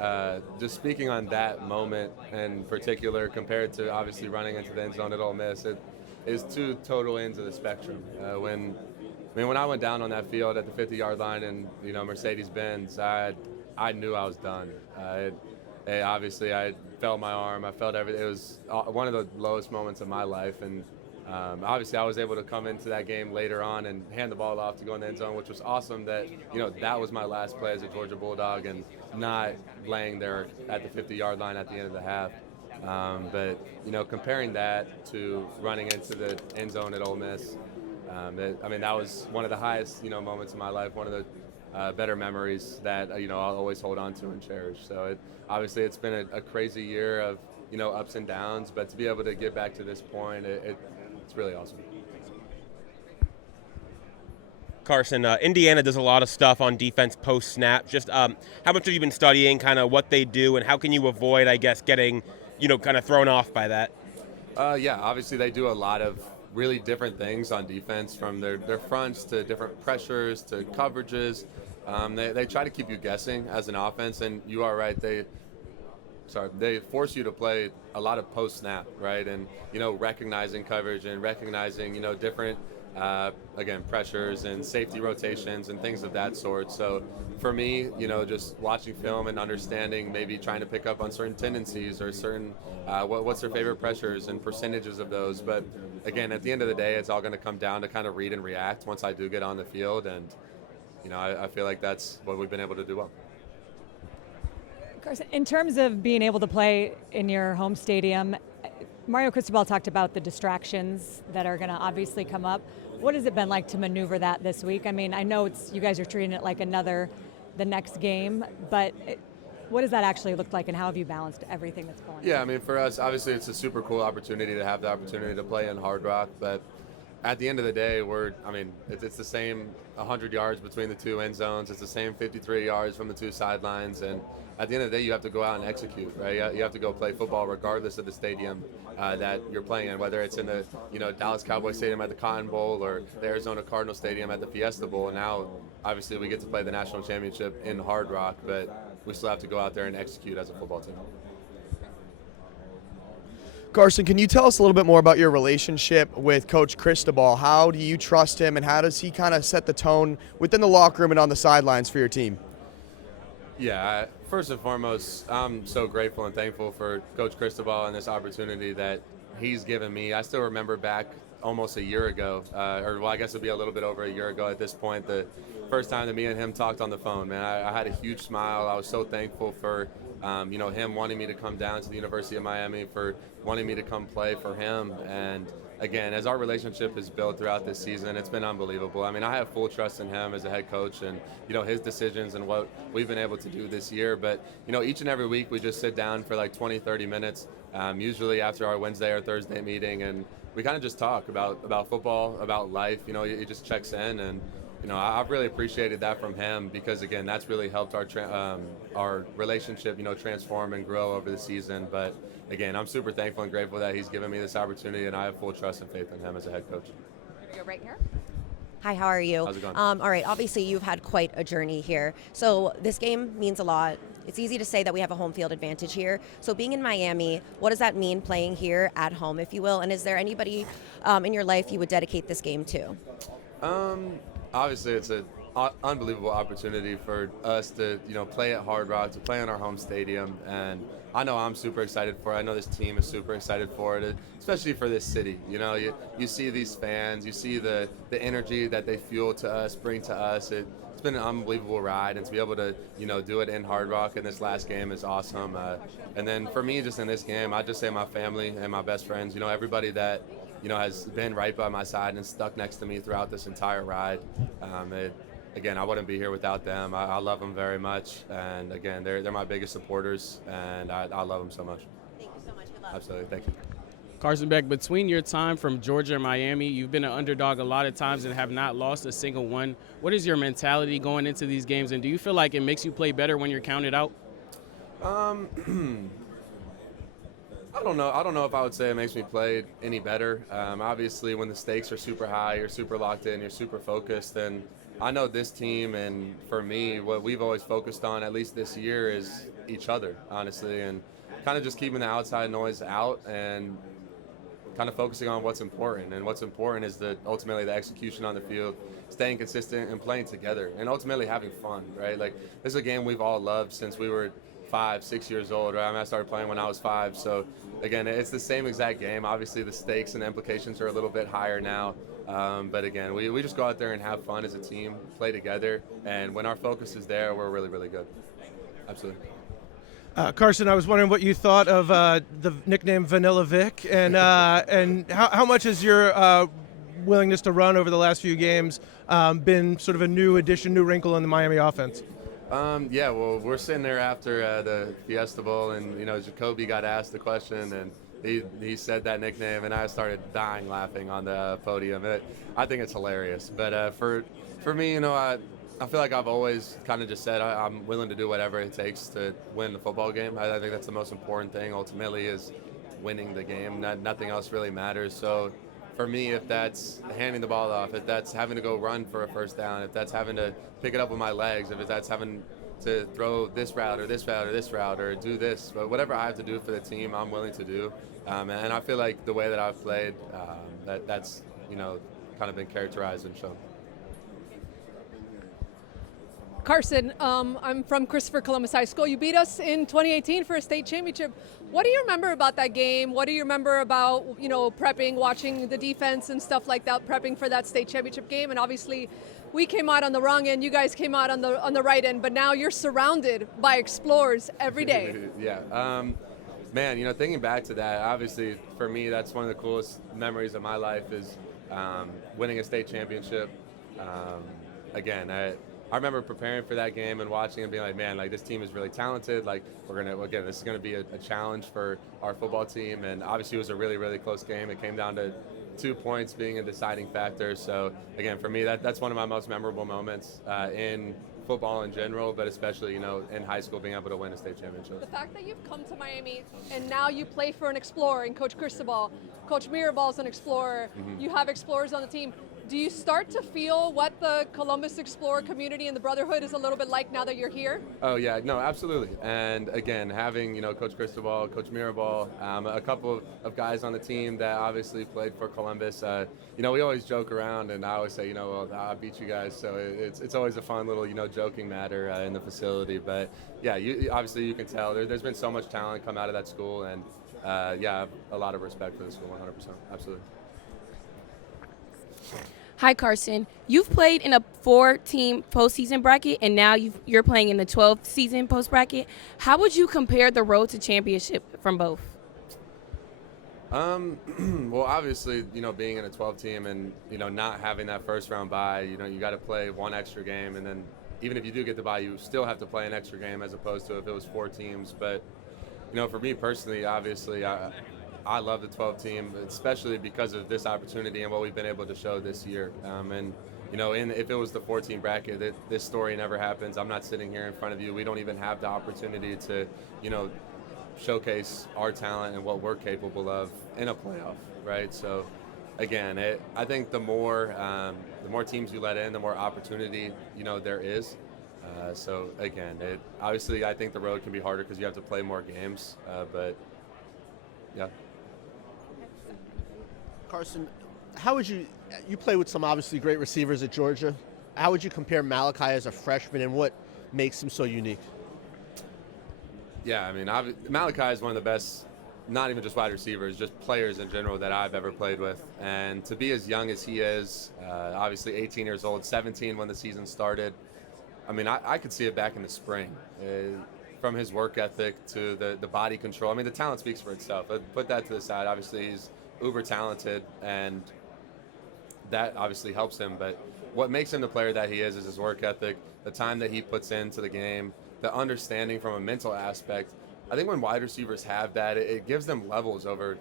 just speaking on that moment in particular compared to obviously running into the end zone at Ole Miss, it is two total ends of the spectrum. When I went down on that field at the 50-yard line and Mercedes-Benz, I knew I was done. Obviously, I felt my arm, I felt everything. It was one of the lowest moments of my life, and obviously I was able to come into that game later on and hand the ball off to go in the end zone, which was awesome. That that was my last play as a Georgia Bulldog, and not laying there at the 50-yard line at the end of the half. But comparing that to running into the end zone at Ole Miss, that was one of the highest moments of my life, one of the better memories that I'll always hold on to and cherish. So obviously it's been a crazy year of ups and downs, but to be able to get back to this point, it's really awesome. Carson, Indiana does a lot of stuff on defense post-snap. Just how much have you been studying, kind of what they do, and how can you avoid, I guess, getting kind of thrown off by that? Yeah, obviously they do a lot of really different things on defense, from their fronts to different pressures to coverages. They try to keep you guessing as an offense, and you are right. They force you to play a lot of post-snap, right? And, recognizing coverage and recognizing, different, again, pressures and safety rotations and things of that sort. So for me, just watching film and understanding, maybe trying to pick up on certain tendencies or certain, what's their favorite pressures and percentages of those. But again, at the end of the day, it's all going to come down to kind of read and react once I do get on the field. And, I feel like that's what we've been able to do well. Carson, in terms of being able to play in your home stadium, Mario Cristobal talked about the distractions that are going to obviously come up. What has it been like to maneuver that this week? I mean, I know you guys are treating it like the next game, but what does that actually look like, and how have you balanced everything that's going on? Yeah, for us, obviously it's a super cool opportunity to have the opportunity to play in Hard Rock, but at the end of the day, it's the same 100 yards between the two end zones. It's the same 53 yards from the two sidelines, and at the end of the day, you have to go out and execute, right? You have to go play football regardless of the stadium that you're playing in, whether it's in the Dallas Cowboys Stadium at the Cotton Bowl or the Arizona Cardinals Stadium at the Fiesta Bowl. And now, obviously, we get to play the national championship in Hard Rock, but we still have to go out there and execute as a football team. Carson, can you tell us a little bit more about your relationship with Coach Cristobal? How do you trust him, and how does he kind of set the tone within the locker room and on the sidelines for your team? Yeah, first and foremost, I'm so grateful and thankful for Coach Cristobal and this opportunity that he's given me. I still remember back almost a year ago, I guess it'll be a little bit over a year ago at this point, the first time that me and him talked on the phone, man. I had a huge smile. I was so thankful for him wanting me to come down to the University of Miami, for wanting me to come play for him. And again, as our relationship has built throughout this season, it's been unbelievable. I have full trust in him as a head coach and, his decisions and what we've been able to do this year. But, each and every week we just sit down for like 20, 30 minutes, usually after our Wednesday or Thursday meeting, and we kind of just talk about football, about life. He just checks in, and I've really appreciated that from him, because again, that's really helped our relationship, transform and grow over the season. But again, I'm super thankful and grateful that he's given me this opportunity, and I have full trust and faith in him as a head coach. Go right here. Hi, how are you? How's it going? All right, obviously you've had quite a journey here. So this game means a lot. It's easy to say that we have a home field advantage here. So being in Miami, what does that mean playing here at home, if you will? And is there anybody in your life you would dedicate this game to? Obviously, it's an unbelievable opportunity for us to, play at Hard Rock, to play in our home stadium, and I know I'm super excited for it. I know this team is super excited for it, especially for this city. You see these fans, you see the energy that they fuel to us, bring to us. It's been an unbelievable ride, and to be able to, do it in Hard Rock in this last game is awesome. And then for me, just in this game, I just say my family and my best friends, everybody that, has been right by my side and stuck next to me throughout this entire ride. Again, I wouldn't be here without them. I love them very much, and again, they're my biggest supporters, and I love them so much. Thank you so much. Good luck. Absolutely, thank you. Carson Beck, between your time from Georgia and Miami, you've been an underdog a lot of times and have not lost a single one. What is your mentality going into these games, and do you feel like it makes you play better when you're counted out? I don't know. I don't know if I would say it makes me play any better. Obviously, when the stakes are super high, you're super locked in, you're super focused, and I know this team, and for me, what we've always focused on, at least this year, is each other, honestly, and kind of just keeping the outside noise out and kind of focusing on what's important. And what's important is ultimately the execution on the field, staying consistent and playing together, and ultimately having fun, right? Like, this is a game we've all loved since we were 5, 6 years old, right? I started playing when I was 5. So again, it's the same exact game. Obviously, the stakes and the implications are a little bit higher now. But again, we just go out there and have fun as a team, play together, and when our focus is there, we're really, really good. Absolutely. Carson, I was wondering what you thought of the nickname Vanilla Vic, and how much has your willingness to run over the last few games been sort of a new addition, new wrinkle in the Miami offense? Yeah, well, we're sitting there after the Fiesta Bowl, and Jacoby got asked the question, and he said that nickname, and I started dying laughing on the podium. I think it's hilarious. But for me, I feel like I've always kind of just said I'm willing to do whatever it takes to win the football game. I think that's the most important thing. Ultimately, is winning the game. Nothing else really matters. So for me, if that's handing the ball off, if that's having to go run for a first down, if that's having to pick it up with my legs, if that's having to throw this route or this route or this route or do this, but whatever I have to do for the team, I'm willing to do. And I feel like the way that I've played, that's kind of been characterized and shown. Carson, I'm from Christopher Columbus High School. You beat us in 2018 for a state championship. What do you remember about that game? What do you remember about, prepping, watching the defense and stuff like that, prepping for that state championship game? And obviously, we came out on the wrong end, you guys came out on the right end, but now you're surrounded by explorers every day. Yeah. Man, thinking back to that, obviously, for me, that's one of the coolest memories of my life is winning a state championship. Again, I remember preparing for that game and watching and being like, man, like this team is really talented. Like this is gonna be a challenge for our football team. And obviously it was a really, really close game. It came down to 2 points being a deciding factor. So again, for me, that's one of my most memorable moments in football in general, but especially, in high school being able to win a state championship. The fact that you've come to Miami and now you play for an Explorer and Coach Cristobal, Coach Mirabal's an Explorer, you have Explorers on the team. Do you start to feel what the Columbus Explorer community and the brotherhood is a little bit like now that you're here? Oh yeah, no, absolutely. And again, having Coach Cristobal, Coach Mirabal, a couple of guys on the team that obviously played for Columbus. We always joke around, and I always say, well, I beat you guys. So it's always a fun little joking matter in the facility. But yeah, obviously you can tell there's been so much talent come out of that school, and yeah, I have a lot of respect for the school, 100%, absolutely. Hi, Carson. You've played in a 4-team postseason bracket, and now you're playing in the 12-season post bracket. How would you compare the road to championship from both? Well, obviously, being in a 12-team and, not having that first-round bye, you got to play one extra game, and then even if you do get the bye, you still have to play an extra game as opposed to if it was 4 teams. But, for me personally, obviously, I love the 12 team, especially because of this opportunity and what we've been able to show this year. If it was the 14 bracket, this story never happens. I'm not sitting here in front of you. We don't even have the opportunity to, showcase our talent and what we're capable of in a playoff, right? So, again, I think the more teams you let in, the more opportunity, there is. So, again, obviously I think the road can be harder because you have to play more games, but yeah. Carson, how would you play with some obviously great receivers at Georgia? how would you compare Malachi as a freshman, and what makes him so unique? Yeah, I mean, Malachi is one of the best, not even just wide receivers, just players in general that I've ever played with. And to be as young as he is, obviously 18 years old, 17 when the season started, I mean, I could see it back in the spring. From his work ethic to the body control. I mean, the talent speaks for itself. But put that to the side. Obviously, he's uber talented, and that obviously helps him. But what makes him the player that he is his work ethic, the time that he puts into the game, the understanding from a mental aspect. I think when wide receivers have that, it gives them levels over,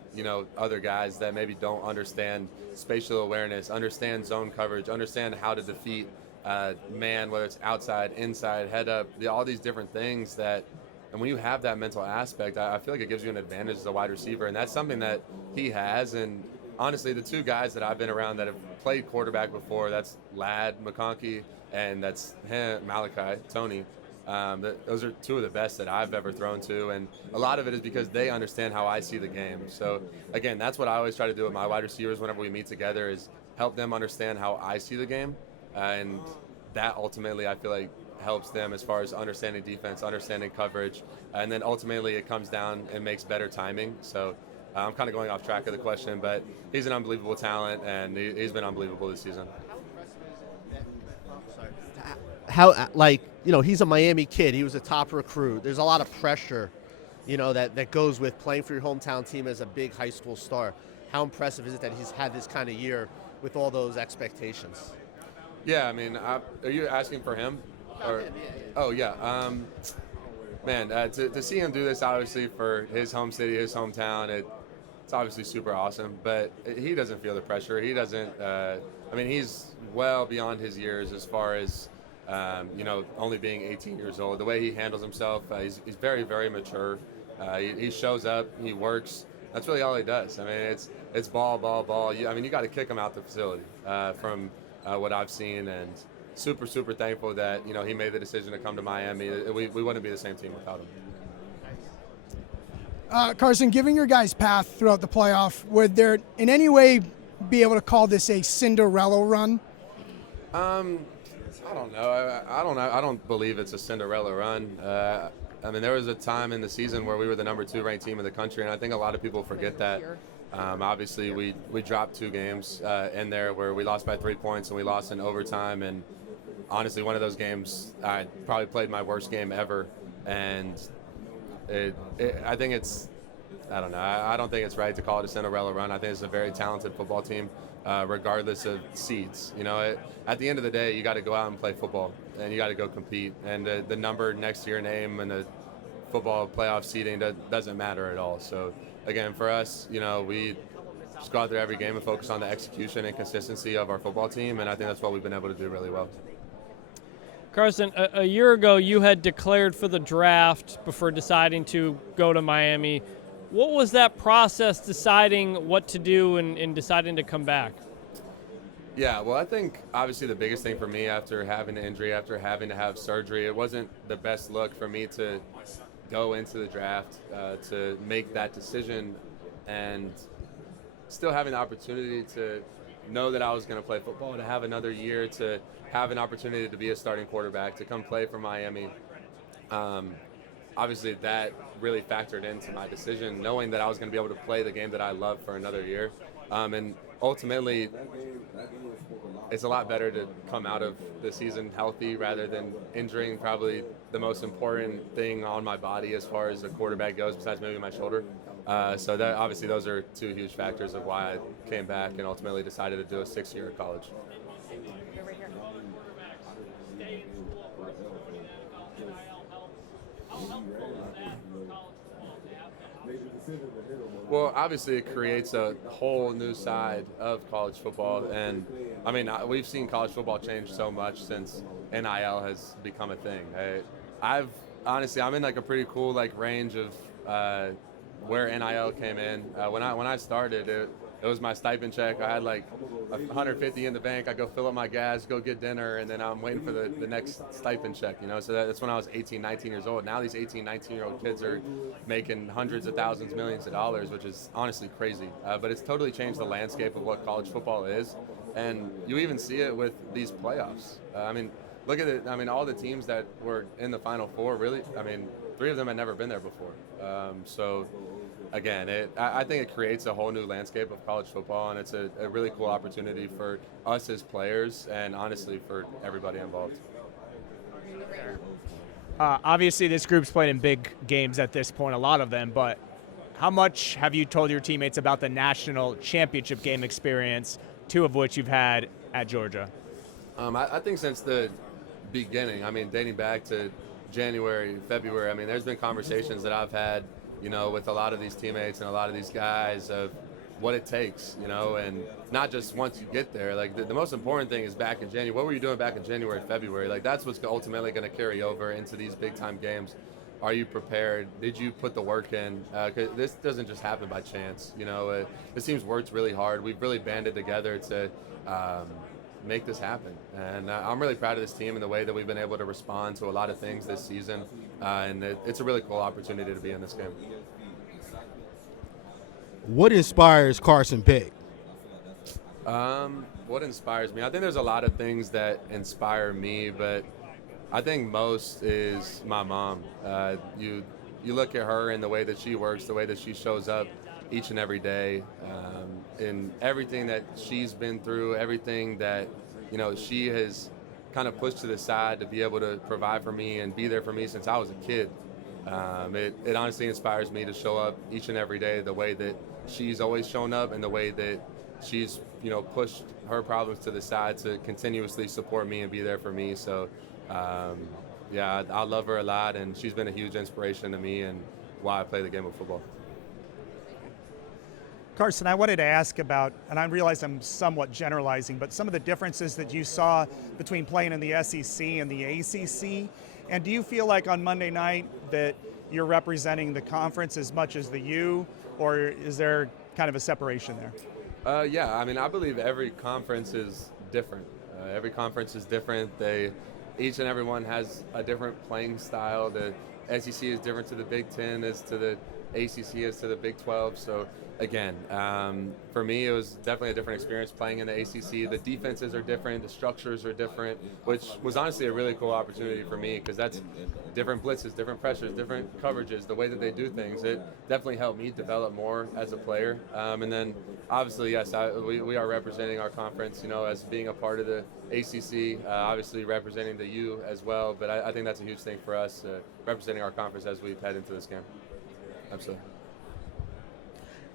other guys that maybe don't understand spatial awareness, understand zone coverage, understand how to defeat man, whether it's outside, inside, head up, all these different things and when you have that mental aspect, I feel like it gives you an advantage as a wide receiver, and that's something that he has. And honestly, the two guys that I've been around that have played quarterback before, that's Ladd McConkey, and that's him, Malachi, Tony. Those are two of the best that I've ever thrown to, and a lot of it is because they understand how I see the game. So again, that's what I always try to do with my wide receivers whenever we meet together, is help them understand how I see the game, and that ultimately I feel like helps them as far as understanding defense, understanding coverage, and then ultimately it comes down and makes better timing. So I'm kind of going off track of the question, but he's an unbelievable talent, and he's been unbelievable this season. He's a Miami kid. He was a top recruit. There's a lot of pressure, that goes with playing for your hometown team as a big high school star. How impressive is it that he's had this kind of year with all those expectations? Yeah, I mean, are you asking for him? Oh, yeah. Man, to see him do this, obviously, for his home city, his hometown, it's obviously super awesome. But he doesn't feel the pressure. He doesn't, he's well beyond his years as far as, only being 18 years old. The way he handles himself, he's very, very mature. He shows up, he works. That's really all he does. I mean, it's ball. You got to kick him out the facility from what I've seen, and super, super thankful that, he made the decision to come to Miami. We wouldn't be the same team without him. Carson, given your guys' path throughout the playoff, would there in any way be able to call this a Cinderella run? I don't know. I don't believe it's a Cinderella run. There was a time in the season where we were the number 2 ranked team in the country, and I think a lot of people forget that. Obviously, we dropped 2 games in there where we lost by 3 points, and we lost in overtime. And honestly, one of those games, I probably played my worst game ever. And I think I don't know. I don't think it's right to call it a Cinderella run. I think it's a very talented football team, regardless of seeds. At the end of the day, you got to go out and play football, and you got to go compete. And the number next to your name and the football playoff seeding doesn't matter at all. So again, for us, we just go out there every game and focus on the execution and consistency of our football team, and I think that's what we've been able to do really well. Carson, a year ago you had declared for the draft before deciding to go to Miami. What was that process deciding what to do and deciding to come back? Yeah, well, I think obviously the biggest thing for me after having an injury, after having to have surgery, it wasn't the best look for me to go into the draft to make that decision, and still having the opportunity to know that I was going to play football, to have another year, to have an opportunity to be a starting quarterback, to come play for Miami. Obviously, that really factored into my decision, knowing that I was going to be able to play the game that I love for another year. And ultimately, it's a lot better to come out of the season healthy rather than injuring probably the most important thing on my body as far as a quarterback goes, besides maybe my shoulder. So that, obviously those are 2 huge factors of why I came back and ultimately decided to do a 6-year at college. Well, obviously it creates a whole new side of college football, and we've seen college football change so much since NIL has become a thing. I'm in like a pretty cool range of where NIL came in. When I started, it was my stipend check. I had like $150 in the bank. I go fill up my gas, go get dinner, and then I'm waiting for the next stipend check. So that's when I was 18, 19 years old. Now these 18, 19-year-old kids are making hundreds of thousands, millions of dollars, which is honestly crazy. But it's totally changed the landscape of what college football is. And you even see it with these playoffs. Look at it. All the teams that were in the Final Four, really, 3 of them had never been there before. So, again, I think it creates a whole new landscape of college football, and it's a really cool opportunity for us as players and, honestly, for everybody involved. Obviously, this group's played in big games at this point, a lot of them, but how much have you told your teammates about the national championship game experience, 2 of which you've had at Georgia? I think since the beginning, dating back to January, February, there's been conversations that I've had, with a lot of these teammates and a lot of these guys of what it takes, and not just once you get there. Like, the most important thing is back in January. What were you doing back in January, February? Like, that's what's ultimately going to carry over into these big-time games. Are you prepared? Did you put the work in? 'Cause this doesn't just happen by chance. This team's worked really hard. We've really banded together to make this happen. And I'm really proud of this team and the way that we've been able to respond to a lot of things this season. And it's a really cool opportunity to be in this game. What inspires Carson Beck? What inspires me? I think there's a lot of things that inspire me, but I think most is my mom. You look at her and the way that she works, the way that she shows up each and every day, in everything that she's been through, everything that she has kind of pushed to the side to be able to provide for me and be there for me since I was a kid. It honestly inspires me to show up each and every day the way that she's always shown up and the way that she's pushed her problems to the side to continuously support me and be there for me. So I love her a lot, and she's been a huge inspiration to me and why I play the game of football. Carson, I wanted to ask about, and I realize I'm somewhat generalizing, but some of the differences that you saw between playing in the SEC and the ACC. And do you feel like on Monday night that you're representing the conference as much as the U, or is there kind of a separation there? I believe every conference is different. Every conference is different. Each and every one has a different playing style. The SEC is different to the Big Ten as to the ACC as to the Big 12. So again, for me, it was definitely a different experience playing in the ACC. The defenses are different, the structures are different, which was honestly a really cool opportunity for me because that's different blitzes, different pressures, different coverages, the way that they do things. It definitely helped me develop more as a player. And then obviously, yes, we are representing our conference, as being a part of the ACC, obviously representing the U as well. But I think that's a huge thing for us, representing our conference as we head into this game. Absolutely.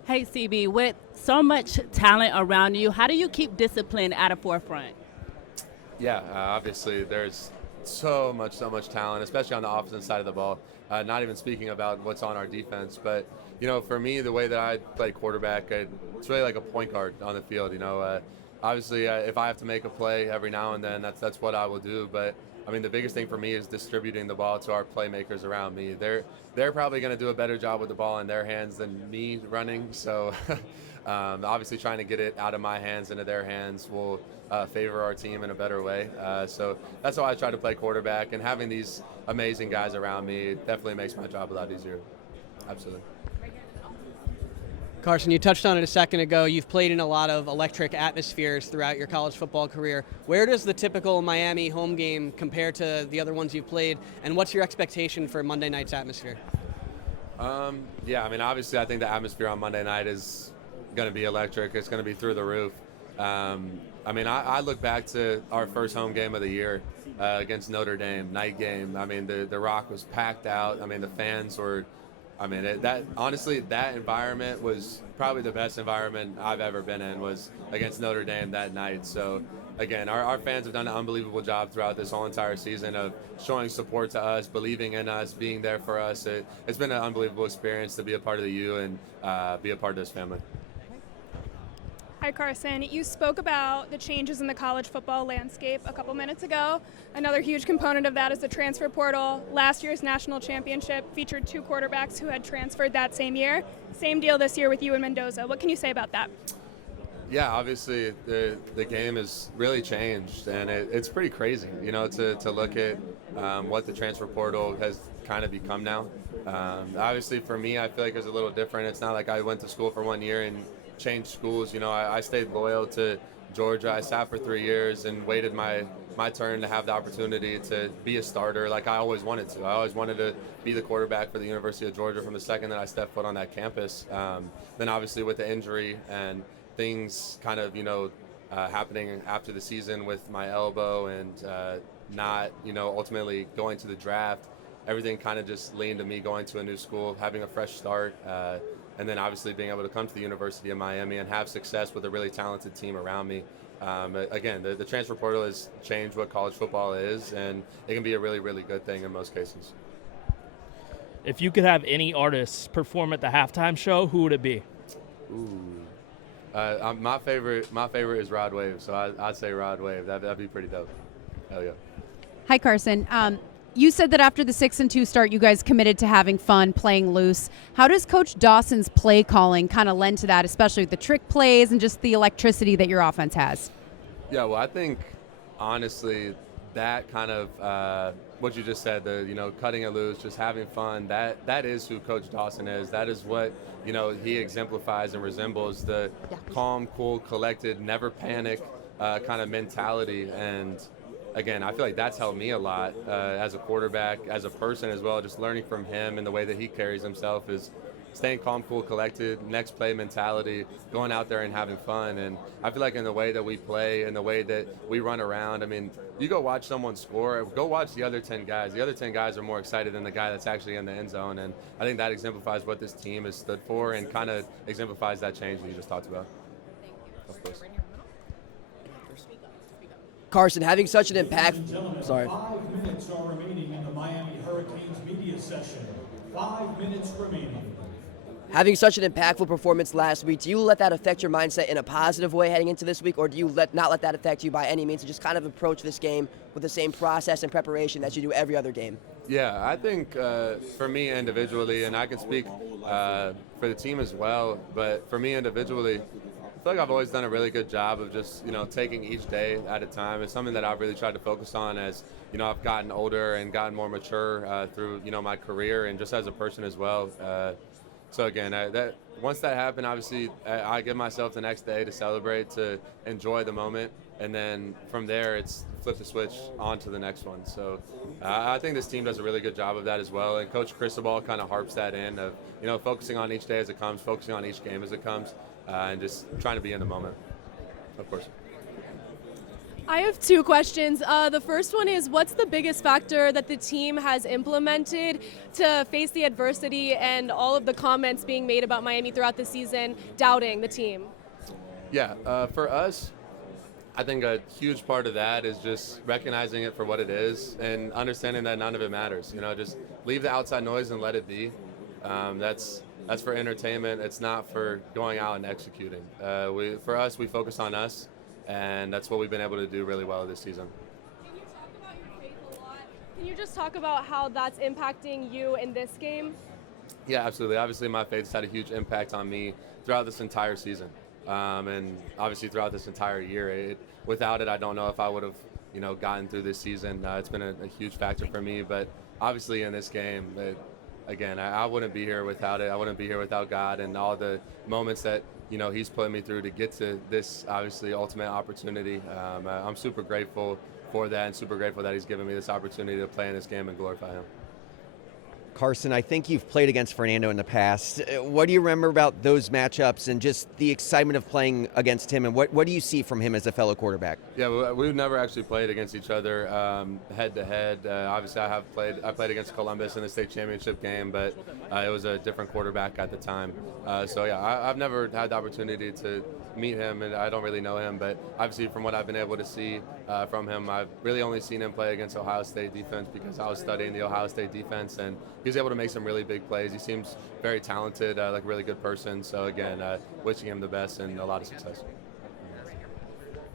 Hey, CB, with so much talent around you, how do you keep discipline at a forefront? Yeah, obviously there's so much talent, especially on the offensive side of the ball. Not even speaking about what's on our defense, but for me, the way that I play quarterback, it's really like a point guard on the field. Obviously, if I have to make a play every now and then, that's what I will do. But the biggest thing for me is distributing the ball to our playmakers around me. They're probably going to do a better job with the ball in their hands than me running. So obviously trying to get it out of my hands into their hands will favor our team in a better way. So that's how I try to play quarterback. And having these amazing guys around me definitely makes my job a lot easier. Absolutely. Carson, you touched on it a second ago. You've played in a lot of electric atmospheres throughout your college football career. Where does the typical Miami home game compare to the other ones you've played, and what's your expectation for Monday night's atmosphere? Obviously I think the atmosphere on Monday night is going to be electric. It's going to be through the roof. I look back to our first home game of the year against Notre Dame, night game. The Rock was packed out. The fans were... that environment was probably the best environment I've ever been in, was against Notre Dame that night. So, again, our fans have done an unbelievable job throughout this whole entire season of showing support to us, believing in us, being there for us. It's been an unbelievable experience to be a part of the U and be a part of this family. Hi, Carson. You spoke about the changes in the college football landscape a couple minutes ago. Another huge component of that is the transfer portal. Last year's national championship featured 2 quarterbacks who had transferred that same year. Same deal this year with you and Mendoza. What can you say about that? Yeah, obviously the game has really changed, and it's pretty crazy, to look at what the transfer portal has kind of become now. Obviously, for me, I feel like it's a little different. It's not like I went to school for 1 year and changed schools. I stayed loyal to Georgia, I sat for 3 years and waited my turn to have the opportunity to be a starter like I always wanted to. I always wanted to be the quarterback for the University of Georgia from the second that I stepped foot on that campus. Then obviously with the injury and things kind of, happening after the season with my elbow and not, ultimately going to the draft, everything kind of just leaned to me going to a new school, having a fresh start, and then obviously being able to come to the University of Miami and have success with a really talented team around me. Again, the transfer portal has changed what college football is, and it can be a really, really good thing in most cases. If you could have any artists perform at the halftime show, who would it be? My favorite is Rod Wave, so I'd say Rod Wave. That'd be pretty dope. Hell yeah. Hi, Carson. You said that after the 6-2 start, you guys committed to having fun, playing loose. How does Coach Dawson's play calling kind of lend to that, especially with the trick plays and just the electricity that your offense has? Yeah, well, I think honestly that kind of what you just said, the cutting it loose, just having fun. That is who Coach Dawson is. That is what he exemplifies and resembles, the calm, cool, collected, never panic kind of mentality. And again, I feel like that's helped me a lot as a quarterback, as a person as well. Just learning from him and the way that he carries himself is staying calm, cool, collected, next play mentality, going out there and having fun. And I feel like in the way that we play and the way that we run around, I mean, you go watch someone score, go watch the other 10 guys. The other 10 guys are more excited than the guy that's actually in the end zone. And I think that exemplifies what this team has stood for and kind of exemplifies that change that you just talked about. Of course. Carson, having such an impact. Sorry. 5 minutes are remaining in the Miami Hurricanes media session. 5 minutes remaining. Having such an impactful performance last week, do you let that affect your mindset in a positive way heading into this week, or do you not let that affect you by any means and just kind of approach this game with the same process and preparation that you do every other game? Yeah, I think for me individually, and I can speak for the team as well, but for me individually, I feel like I've always done a really good job of just, taking each day at a time. It's something that I've really tried to focus on as, I've gotten older and gotten more mature through, my career and just as a person as well. So again, once that happened, obviously, I give myself the next day to celebrate, to enjoy the moment, and then from there, it's flip the switch on to the next one. So I think this team does a really good job of that as well, and Coach Cristobal kind of harps that in of, focusing on each day as it comes, focusing on each game as it comes, and just trying to be in the moment, of course. I have two questions. The first one is, what's the biggest factor that the team has implemented to face the adversity and all of the comments being made about Miami throughout the season, doubting the team? Yeah, for us, I think a huge part of that is just recognizing it for what it is and understanding that none of it matters. Just leave the outside noise and let it be. That's for entertainment. It's not for going out and executing. For us, we focus on us. And that's what we've been able to do really well this season. Can you talk about your faith a lot? Can you just talk about how that's impacting you in this game? Yeah, absolutely. Obviously, my faith's had a huge impact on me throughout this entire season, and obviously throughout this entire year. Without it, I don't know if I would have, gotten through this season. It's been a huge factor for me. But obviously, in this game, again, I wouldn't be here without it. I wouldn't be here without God and all the moments that he's put me through to get to this, obviously, ultimate opportunity. I'm super grateful for that and super grateful that he's given me this opportunity to play in this game and glorify him. Carson, I think you've played against Fernando in the past. What do you remember about those matchups and just the excitement of playing against him, and what do you see from him as a fellow quarterback? Yeah, we've never actually played against each other head-to-head. Obviously, I played against Columbus in the state championship game, but it was a different quarterback at the time. So, yeah, I've never had the opportunity to meet him, and I don't really know him, but obviously from what I've been able to see from him, I've really only seen him play against Ohio State defense because I was studying the Ohio State defense, and he was able to make some really big plays. He seems very talented, like a really good person. So again, wishing him the best and a lot of success.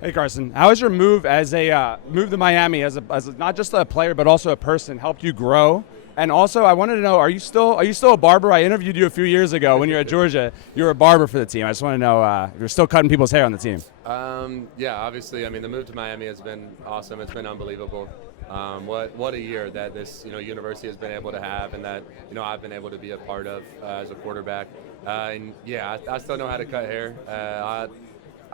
Hey Carson, how has your move as a move to Miami as not just a player but also a person helped you grow? And also, I wanted to know, are you still a barber? I interviewed you a few years ago when you were at Georgia. You were a barber for the team. I just want to know if you're still cutting people's hair on the team. Yeah, obviously. I mean, the move to Miami has been awesome. It's been unbelievable. What a year that this university has been able to have, and that I've been able to be a part of as a quarterback. And yeah, I still know how to cut hair.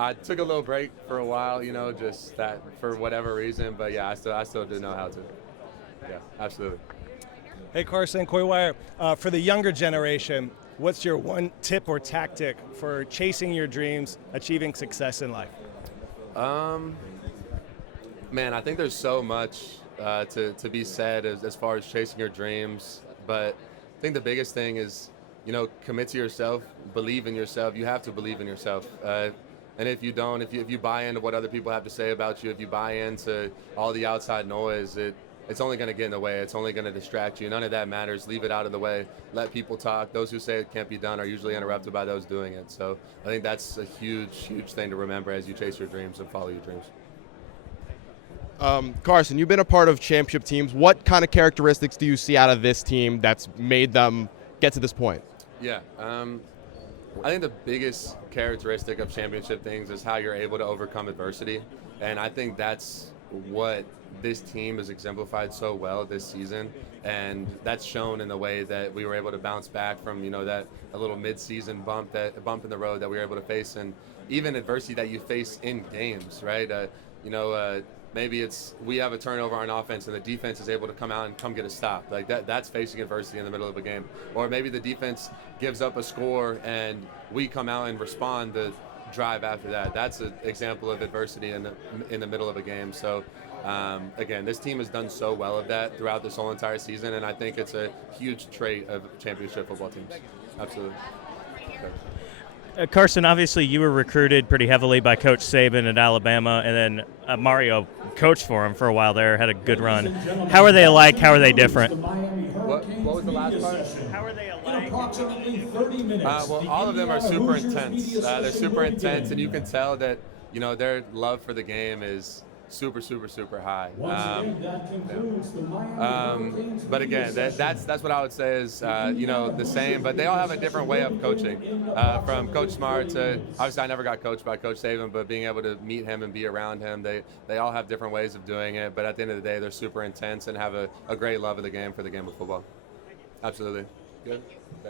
I took a little break for a while, just that for whatever reason. But yeah, I still do know how to. Yeah, absolutely. Hey Carson, Coy Wire. For the younger generation, what's your one tip or tactic for chasing your dreams, achieving success in life? Man, I think there's so much to be said as far as chasing your dreams. But I think the biggest thing is, commit to yourself, believe in yourself. You have to believe in yourself. And if you don't, if you buy into what other people have to say about you, if you buy into all the outside noise, it's only going to get in the way. It's only going to distract you. None of that matters. Leave it out of the way. Let people talk. Those who say it can't be done are usually interrupted by those doing it. So I think that's a huge, huge thing to remember as you chase your dreams and follow your dreams. Carson, you've been a part of championship teams. What kind of characteristics do you see out of this team that's made them get to this point? Yeah. I think the biggest characteristic of championship things is how you're able to overcome adversity. And I think that's what this team has exemplified so well this season. And that's shown in the way that we were able to bounce back from, that a little mid-season bump in the road that we were able to face, and even adversity that you face in games, right? Maybe we have a turnover on offense and the defense is able to come out and come get a stop. Like that's facing adversity in the middle of a game. Or maybe the defense gives up a score and we come out and respond to drive after that. That's an example of adversity in the middle of a game. So again, this team has done so well of that throughout this whole entire season, and I think it's a huge trait of championship football teams. Absolutely. Carson, obviously you were recruited pretty heavily by Coach Saban at Alabama, and then Mario coached for him for a while there, had a good run. How are they alike? How are they different? What was the last part? How are they alike? Well, all of them are super intense. They're super intense, and you can tell that their love for the game is super, super, super high. But again, that's what I would say is the same. But they all have a different way of coaching. From Coach Smart to obviously I never got coached by Coach Saban, but being able to meet him and be around him, they all have different ways of doing it. But at the end of the day, they're super intense and have a great love of the game for the game of football. Absolutely. Good. Yeah.